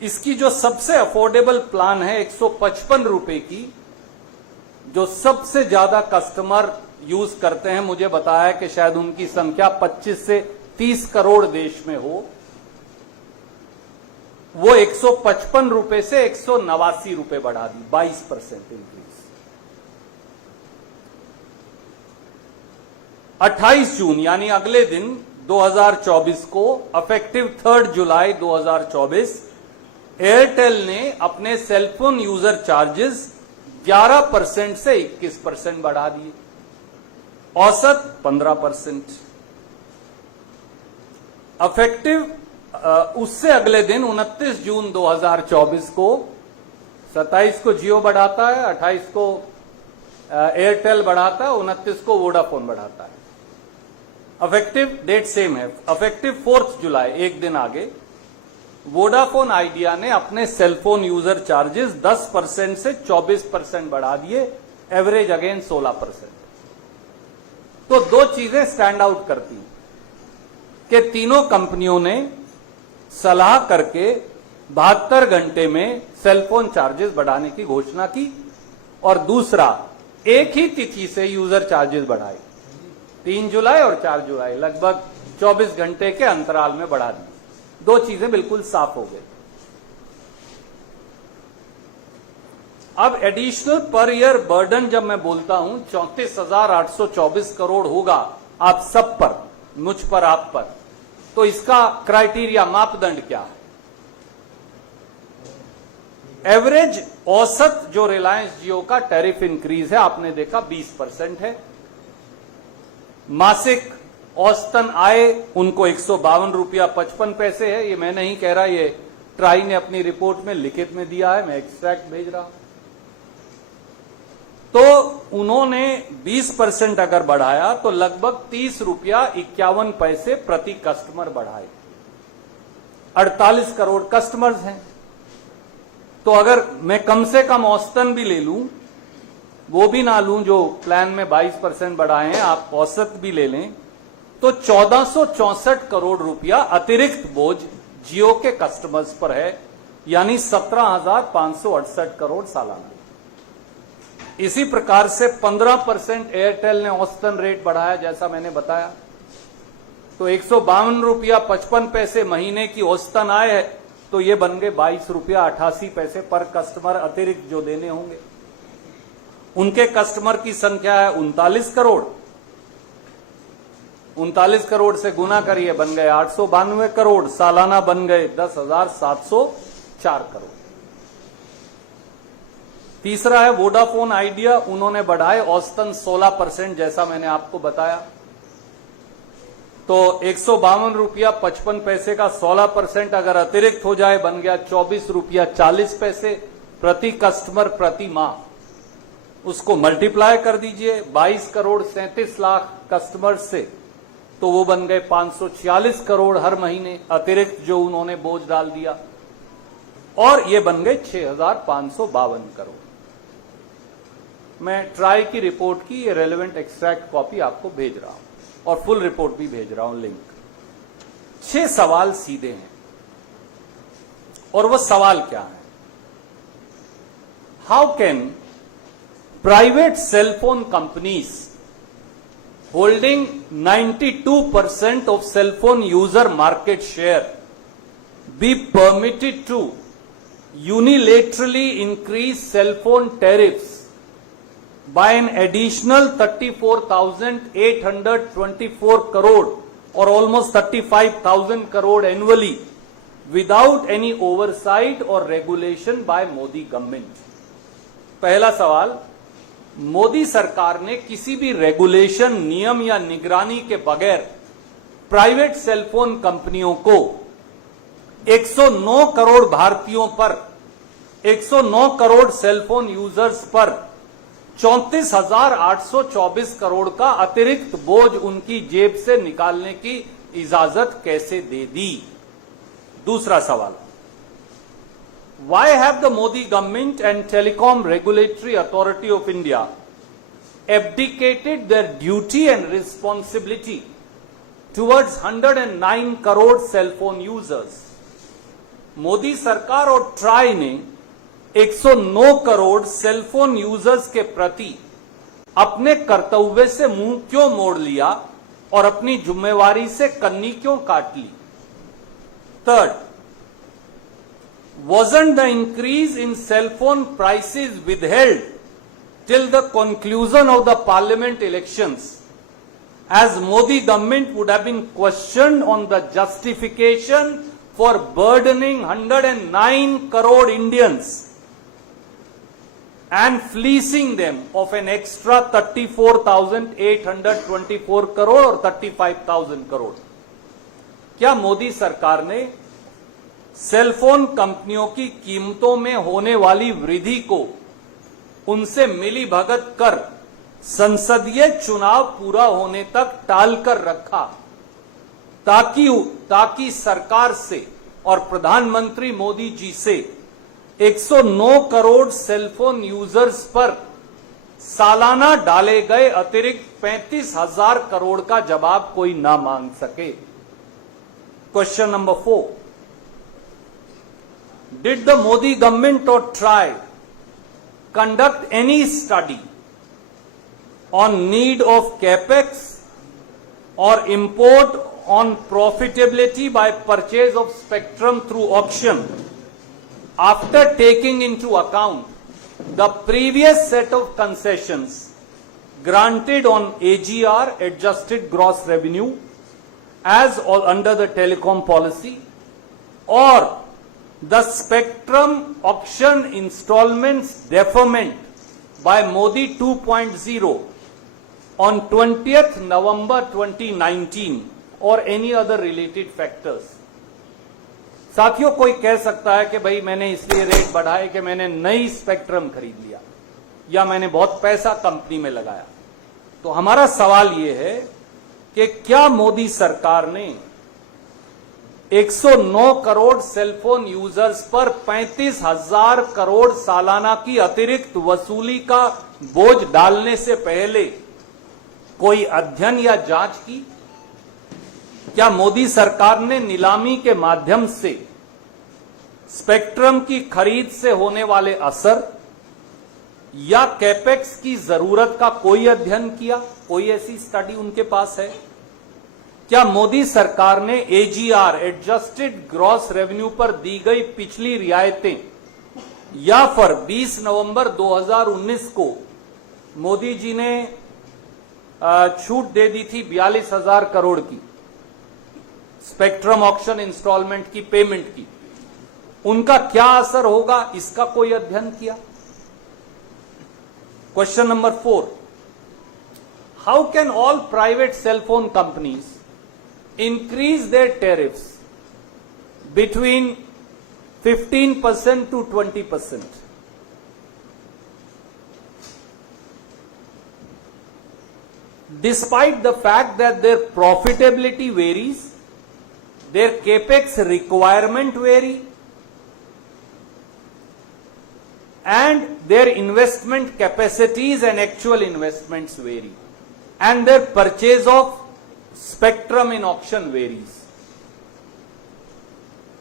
इसकी जो सबसे अफोर्डेबल प्लान है 155 रुपए की, जो सबसे ज्यादा कस्टमर यूज करते हैं, मुझे बताया कि शायद उनकी संख्या 25 से 30 करोड़ देश में हो, वो 155 रुपए से 189 रुपए बढ़ा दी, 22% इंक्रीज। 28 जून यानी अगले दिन 2024 को अफेक्टिव 3 जुलाई 2024 एयरटेल ने अपने सेलफोन यूजर चार्जेस 11% से 21% बढ़ा दिए, औसत 15%। अफेक्टिव उससे अगले दिन 29 जून 2024 को 27 को जियो बढ़ाता है, 28 को एयरटेल बढ़ाता है, 29 को वोडाफोन बढ़ाता है। अफेक्टिव डेट सेम है, अफेक्टिव 4 जुलाई, एक दिन आगे, वोडाफोन आइडिया ने अपने सेलफोन यूजर चार्जेस 10% से 24% बढ़ा दिए, एवरेज अगेन 16%। तो दो चीजें स्टैंड आउट करती हैं कि तीनों कंपनियों ने सलाह करके 72 घंटे में सेलफोन चार्जेस बढ़ाने की घोषणा की, और दूसरा एक ही तिथि से यूजर चार्जेस बढ़ाए, 3 जुलाई और 4 जुलाई, लगभग 24 घंटे के अंतराल में बढ़ा दी। दो चीजें बिल्कुल साफ हो गई। अब एडिशनल पर ईयर बर्डन जब मैं बोलता हूं 34,824 करोड़ होगा आप सब पर, मुझ पर, आप पर, तो इसका क्राइटेरिया, मापदंड क्या है? एवरेज औसत जो रिलायंस जियो का टैरिफ इंक्रीज है आपने देखा 20% है। मासिक औसतन आय उनको 152 रुपया 55 पैसे है। ये मैं नहीं कह रहा, ये ट्राई ने अपनी रिपोर्ट में लिखित में दिया है, मैं एक्सट्रैक्ट भेज रहा हूं। तो उन्होंने 20% अगर बढ़ाया तो लगभग 30 रुपया 51 पैसे प्रति कस्टमर बढ़ाए। 48 करोड़ कस्टमर्स हैं, तो अगर मैं कम से कम औसतन भी ले लूं, वो भी ना लूं जो प्लान में 22% बढ़ाए हैं, आप औसत भी ले लें, तो 1464 करोड़ रुपया अतिरिक्त बोझ जियो के कस्टमर्स पर है, यानी 17,568 करोड़ सालाना। इसी प्रकार से 15% एयरटेल ने औसतन रेट बढ़ाया, जैसा मैंने बताया, तो 152 रुपया 55 पैसे महीने की औसतन आय है, तो ये बन गए 22 रुपया 88 पैसे पर कस्टमर अतिरिक्त जो देने होंगे। उनके कस्टमर की संख्या है 39 करोड़, 39 करोड़ से गुना करिए, बन गए 892 करोड़, सालाना बन गए 10,704 करोड़। तीसरा है वोडाफोन आइडिया, उन्होंने बढ़ाए औसतन 16%, जैसा मैंने आपको बताया, तो 152 रुपया 55 पैसे का 16% अगर अतिरिक्त हो जाए बन गया 24 रुपया 40 पैसे प्रति कस्टमर प्रति माह। उसको मल्टीप्लाई कर दीजिए 22 करोड़ 37 लाख कस्टमर से, तो वो बन गए 546 करोड़ हर महीने अतिरिक्त जो उन्होंने बोझ डाल दिया, और ये बन गए 6,552 करोड़। मैं ट्राई की रिपोर्ट की ये रेलेवेंट एक्सट्रैक्ट कॉपी आपको भेज रहा हूं, और फुल रिपोर्ट भी भेज रहा हूं, लिंक। 6 सवाल सीधे हैं, और वो सवाल क्या है? How can private cellphone companies holding 92% of cell phone user market share be permitted to unilaterally increase cell phone tariffs by an additional 34,824 crore or almost 35,000 crore annually without any oversight or regulation by Modi government? पहला सवाल, मोदी सरकार ने किसी भी regulation, नियम या निगरानी के बगैर प्राइवेट सेलफोन कंपनियों को 109 करोड़ भारतीयों पर, 109 करोड़ सेलफोन यूजर्स पर 34,824 करोड़ का अतिरिक्त बोझ उनकी जेब से निकालने की इजाजत कैसे दे दी? दूसरा सवाल, why have the Modi government and Telecom Regulatory Authority of India abdicated their duty and responsibility towards 109 crore cell phone users? Modi सरकार और ट्राई ने 109 करोड़ सेलफोन यूजर्स के प्रति अपने कर्तव्य से मुंह क्यों मोड़ लिया और अपनी जिम्मेवारी से कन्नी क्यों काट ली? Third, wasn't the increase in cell phone prices withheld till the conclusion of the parliament elections, as Modi government would have been questioned on the justification for burdening 109 crore Indians and fleecing them of an extra 34,824 crore or 35,000 crore. क्या मोदी सरकार ने cellphone कंपनियों की कीमतों में होने वाली वृद्धि को उनसे मिली भगत कर संसदीय चुनाव पूरा होने तक टालकर रखा, ताकि सरकार से और प्रधानमंत्री मोदी जी से 109 करोड़ सेलफोन यूजर्स पर सालाना डाले गए अतिरिक्त 35,000 करोड़ का जवाब कोई ना मांग सके? Question number 4. Did the Modi government or try conduct any study on need of capex or import on profitability by purchase of spectrum through auction after taking into account the previous set of concessions granted on AGR, adjusted gross revenue, as under the telecom policy, or the spectrum auction installments deferment by Modi 2.0 on 20th November 2019 or any other related factors? साथियों, कोई कह सकता है कि भाई मैंने इसलिए rate बढ़ाए कि मैंने नई स्पेक्ट्रम खरीद लिया या मैंने बहुत पैसा कंपनी में लगाया। तो हमारा सवाल यह है कि क्या मोदी सरकार ने 109 करोड़ सेलफोन यूजर्स पर 35,000 करोड़ सालाना की अतिरिक्त वसूली का बोझ डालने से पहले कोई अध्ययन या जांच की? क्या मोदी सरकार ने नीलामी के माध्यम से स्पेक्ट्रम की खरीद से होने वाले असर या कैपेक्स की जरूरत का कोई अध्ययन किया? कोई ऐसी स्टडी उनके पास है? क्या मोदी सरकार ने AGR, एडजस्टेड ग्रॉस रेवेन्यू पर दी गई पिछली रियायतें या फिर 20 नवंबर 2019 को मोदी जी ने छूट दे दी थी 42,000 करोड़ की स्पेक्ट्रम ऑक्शन इंस्टॉलमेंट की पेमेंट की, उनका क्या असर होगा, इसका कोई अध्ययन किया? Question number 4. How can all private cell phone companies increase their tariffs between 15% to 20%? Despite the fact that their profitability varies, their capex requirement vary, and their investment capacities and actual investments vary, and their purchase of spectrum in auction varies.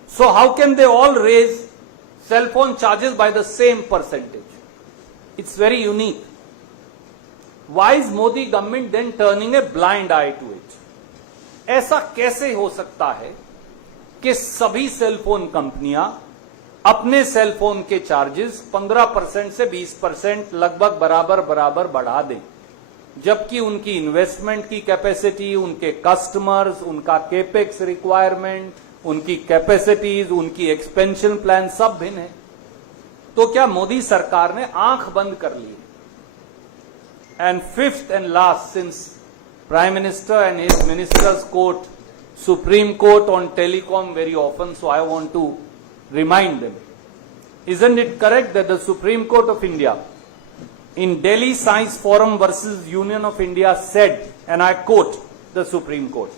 So how can they all raise cell phone charges by the same percentage? It's very unique. Why is Modi government then turning a blind eye to it? ऐसा कैसे हो सकता है कि सभी cell phone कंपनियां अपने cell phone के चार्जेस 15% से 20% लगभग बराबर बढ़ा दें, जबकि उनकी इन्वेस्टमेंट की कैपेसिटी, उनके कस्टमर्स, उनका केपेक्स रिक्वायरमेंट, उनकी कैपेसिटीज, उनकी एक्सपेंशन प्लान सब भिन्न है? तो क्या मोदी सरकार ने आंख बंद कर ली? And fifth and last, since prime minister and his ministers quote supreme court on telecom very often, so I want to remind them. Isn't it correct that the Supreme Court of India in Delhi Science Forum versus Union of India said, and I quote the Supreme Court,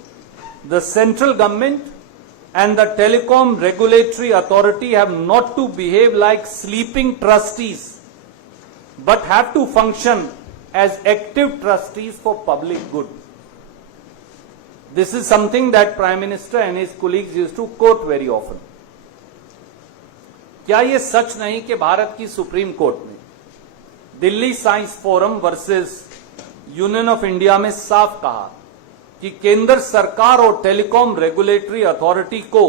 the central government and the Telecom Regulatory Authority have not to behave like sleeping trustees, but have to function as active trustees for public good. This is something that Prime Minister and his colleagues used to quote very often. क्या ये सच नहीं कि भारत की supreme court ने Delhi science forum versus union of India में साफ कहा कि केंद्र सरकार और टेलीकॉम रेगुलेटरी अथॉरिटी को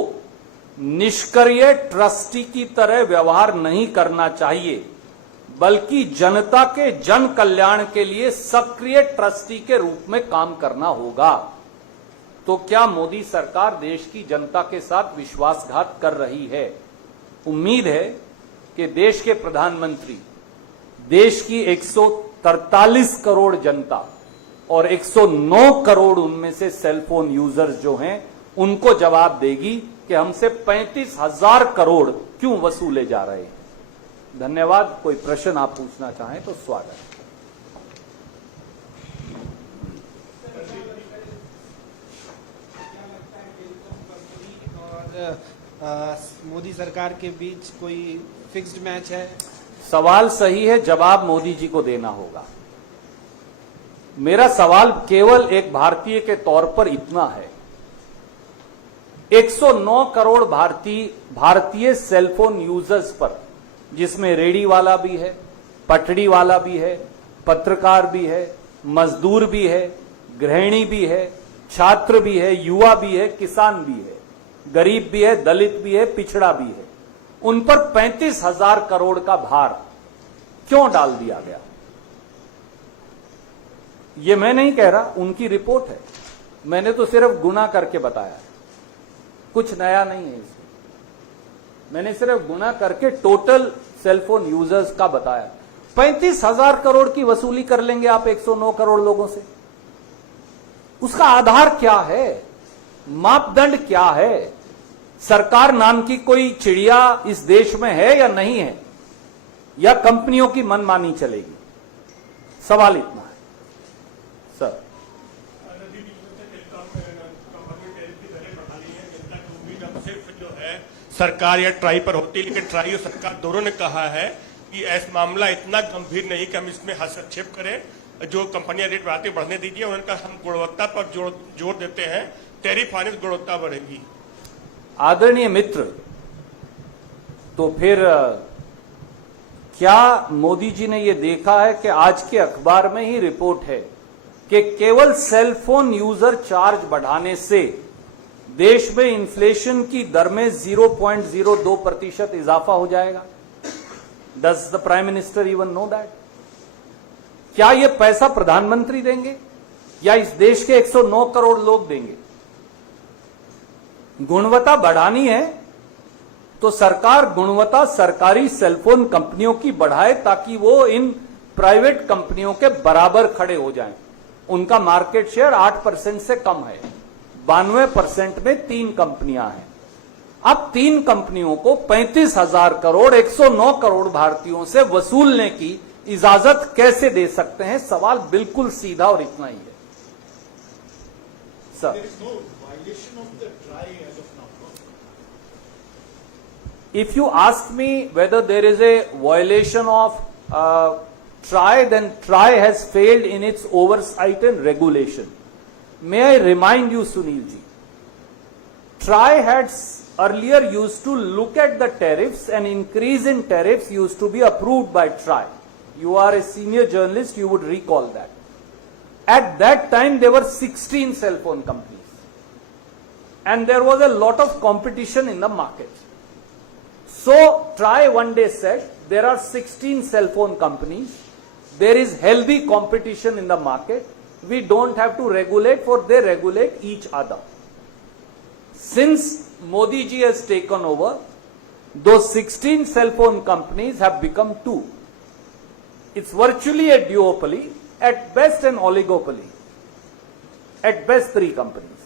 निष्क्रिय ट्रस्टी की तरह व्यवहार नहीं करना चाहिए, बल्कि जनता के जन कल्याण के लिए सक्रिय ट्रस्टी के रूप में काम करना होगा। तो क्या मोदी सरकार देश की जनता के साथ विश्वासघात कर रही है? उम्मीद है कि देश के प्रधानमंत्री देश की 143 करोड़ जनता और 109 करोड़ उनमें से सेलफोन यूजर्स जो हैं उनको जवाब देगी कि हमसे 35,000 करोड़ क्यों वसूले जा रहे हैं। धन्यवाद। कोई प्रश्न आप पूछना चाहें तो स्वागत। और मोदी सरकार के बीच कोई फिक्स्ड मैच है? सवाल सही है, जवाब मोदी जी को देना होगा। मेरा सवाल केवल एक भारतीय के तौर पर इतना है, 109 करोड़ भारतीय सेलफोन यूजर्स पर, जिसमें रेडी वाला भी है, पटड़ी वाला भी है, पत्रकार भी है, मजदूर भी है, गृहिणी भी है, छात्र भी है, युवा भी है, किसान भी है, गरीब भी है, दलित भी है, पिछड़ा भी है, उन पर 35,000 करोड़ का भार क्यों डाल दिया गया? ये मैं नहीं कह रहा, उनकी रिपोर्ट है। मैंने तो सिर्फ गुना करके बताया, कुछ नया नहीं है इसमें। मैंने सिर्फ गुना करके टोटल सेलफोन यूजर्स का बताया। 35,000 करोड़ की वसूली कर लेंगे आप 109 करोड़ लोगों से? उसका आधार क्या है? मापदंड क्या है? सरकार नाम की कोई चिड़िया इस देश में है या नहीं है, या कंपनियों की मनमानी चलेगी? सवाल इतना है सर। सरकार या ट्राई पर होती, लेकिन ट्राई और सरकार दोनों ने कहा है कि ऐसा मामला इतना गंभीर नहीं कि हम इसमें हस्तक्षेप करें। जो कंपनियां रेट बढ़ने दीजिए, उनका हम गुणवत्ता पर जोर देते हैं, टैरिफ आने से गुणवत्ता बढ़ेगी। आदरणीय मित्र, तो फिर क्या मोदी जी ने यह देखा है कि आज के अखबार में ही रिपोर्ट है कि केवल सेलफोन यूजर चार्ज बढ़ाने से देश में इन्फ्लेशन की दर में 0.02% इजाफा हो जाएगा? Does the prime minister even know that? क्या यह पैसा प्रधानमंत्री देंगे या इस देश के 109 करोड़ लोग देंगे? गुणवत्ता बढ़ानी है तो सरकार गुणवत्ता सरकारी सेलफोन कंपनियों की बढ़ाए, ताकि वो इन प्राइवेट कंपनियों के बराबर खड़े हो जाएं। उनका मार्केट शेयर 8% से कम है, 92% में 3 कंपनियां हैं। अब 3 कंपनियों को 35,000 करोड़ 109 करोड़ भारतीयों से वसूलने की इजाजत कैसे दे सकते हैं? सवाल बिल्कुल सीधा और इतना ही है sir. If you ask me whether there is a violation of TRAI, then TRAI has failed in its oversight and regulation. May I remind you, Sunil ji, TRAI had earlier used to look at the tariffs, and increase in tariffs used to be approved by TRAI. You are a senior journalist, you would recall that. At that time, there were 16 cell phone companies, and there was a lot of competition in the market. So TRAI one day said, there are 16 cell phone companies, there is healthy competition in the market, we don't have to regulate, for they regulate each other. Since Modi ji has taken over, those 16 cell phone companies have become 2. It's virtually a duopoly, at best an oligopoly, at best 3 companies.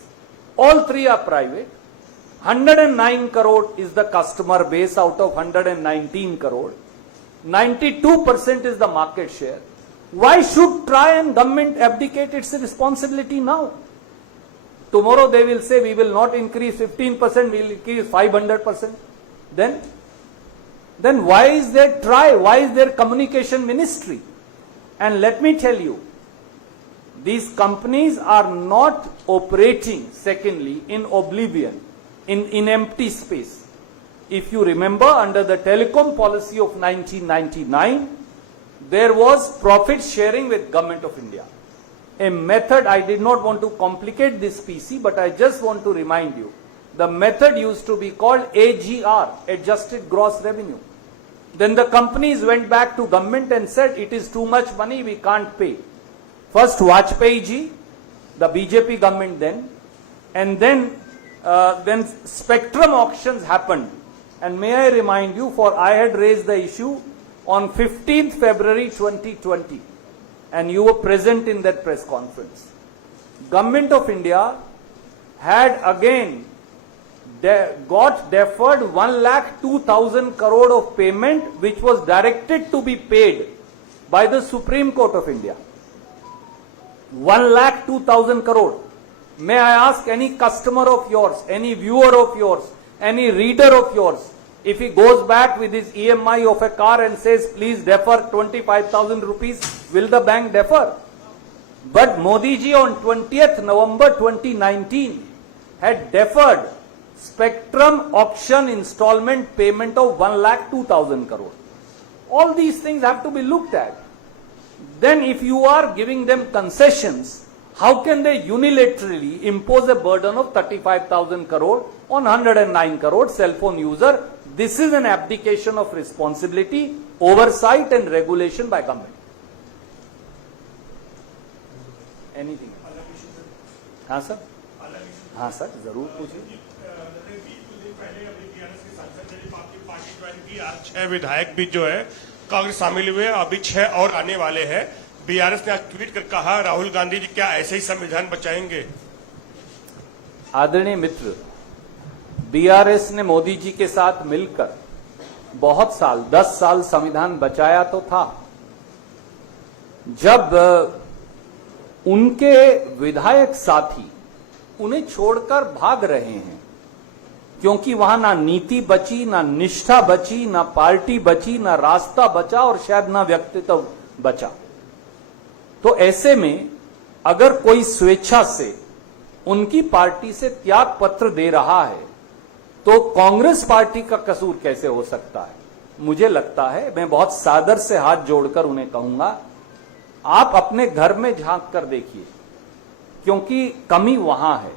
All 3 are private. 109 crore is the customer base out of 119 crore. 92% is the market share. Why should TRAI and government abdicate its responsibility now? Tomorrow they will say we will not increase 15%, we will increase 500%. Then why is there TRAI? Why is there communication ministry? And let me tell you, these companies are not operating, secondly, in oblivion, in empty space. If you remember, under the telecom policy of 1999, there was profit sharing with Government of India. A method, I did not want to complicate this PC, but I just want to remind you the method used to be called AGR, Adjusted Gross Revenue. Then the companies went back to government and said it is too much money, we can't pay. First Vajpayee ji, the BJP government then, and then spectrum auctions happened. And may I remind you, for I had raised the issue on 15th February 2020, and you were present in that press conference. Government of India had again got deferred 1,02,000 crore of payment which was directed to be paid by the Supreme Court of India. 1,02,000 crore. May I ask any customer of yours, any viewer of yours, any reader of yours, if he goes back with his EMI of a car and says, please defer 25,000 rupees, will the bank defer? But Modi ji on 20th November 2019 had deferred spectrum auction installment payment of 1,02,000 crore. All these things have to be looked at. Then if you are giving them concessions, how can they unilaterally impose a burden of 35,000 crore on 109 crore cell phone user? This is an abdication of responsibility, oversight and regulation by government. Anything? हाँ sir, हाँ sir, जरूर पूछिए। आज 6 विधायक भी जो है कांग्रेस शामिल हुए, अभी 6 और आने वाले हैं। बीआरएस ने आज ट्वीट कर कहा, राहुल गांधी जी क्या ऐसे ही संविधान बचाएंगे? आदरणीय मित्र, बीआरएस ने मोदी जी के साथ मिलकर बहुत साल, 10 साल संविधान बचाया तो था। जब उनके विधायक साथी उन्हें छोड़कर भाग रहे हैं, क्योंकि वहां ना नीति बची, ना निष्ठा बची, ना पार्टी बची, ना रास्ता बचा और शायद ना व्यक्तित्व बचा, तो ऐसे में अगर कोई स्वेच्छा से उनकी पार्टी से त्याग पत्र दे रहा है तो कांग्रेस पार्टी का कसूर कैसे हो सकता है? मुझे लगता है, मैं बहुत सादर से हाथ जोड़कर उन्हें कहूंगा, आप अपने घर में झांक कर देखिए, क्योंकि कमी वहां है,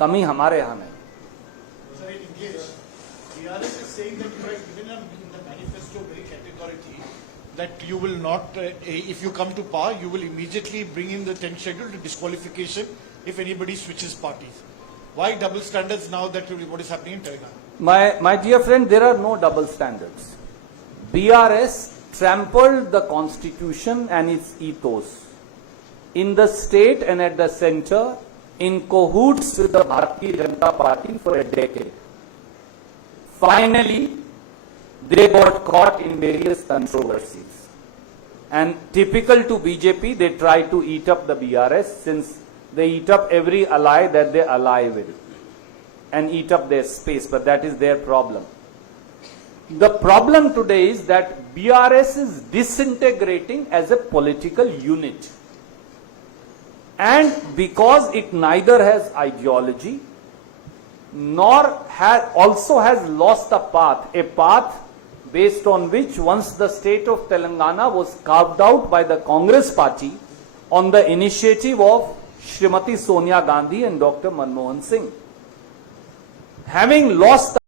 कमी हमारे यहां नहीं। Sir, in English, BRS is saying that you have given in the manifesto very categorically that you will not, if you come to power, you will immediately bring in the 10th schedule to disqualification if anybody switches parties. Why double standards now that what is happening in Telangana? My dear friend, there are no double standards. BRS trampled the constitution and its ethos in the state and at the center in cahoots with the Bharatiya Janata Party for a decade. Finally, they got caught in various controversies. And typical to BJP, they try to eat up the BRS, since they eat up every ally that they ally with and eat up their space, but that is their problem. The problem today is that BRS is disintegrating as a political unit. And because it neither has ideology nor also has lost a path based on which once the state of Telangana was carved out by the Congress party on the initiative of Srimati Sonia Gandhi and Dr. Manmohan Singh. Having lost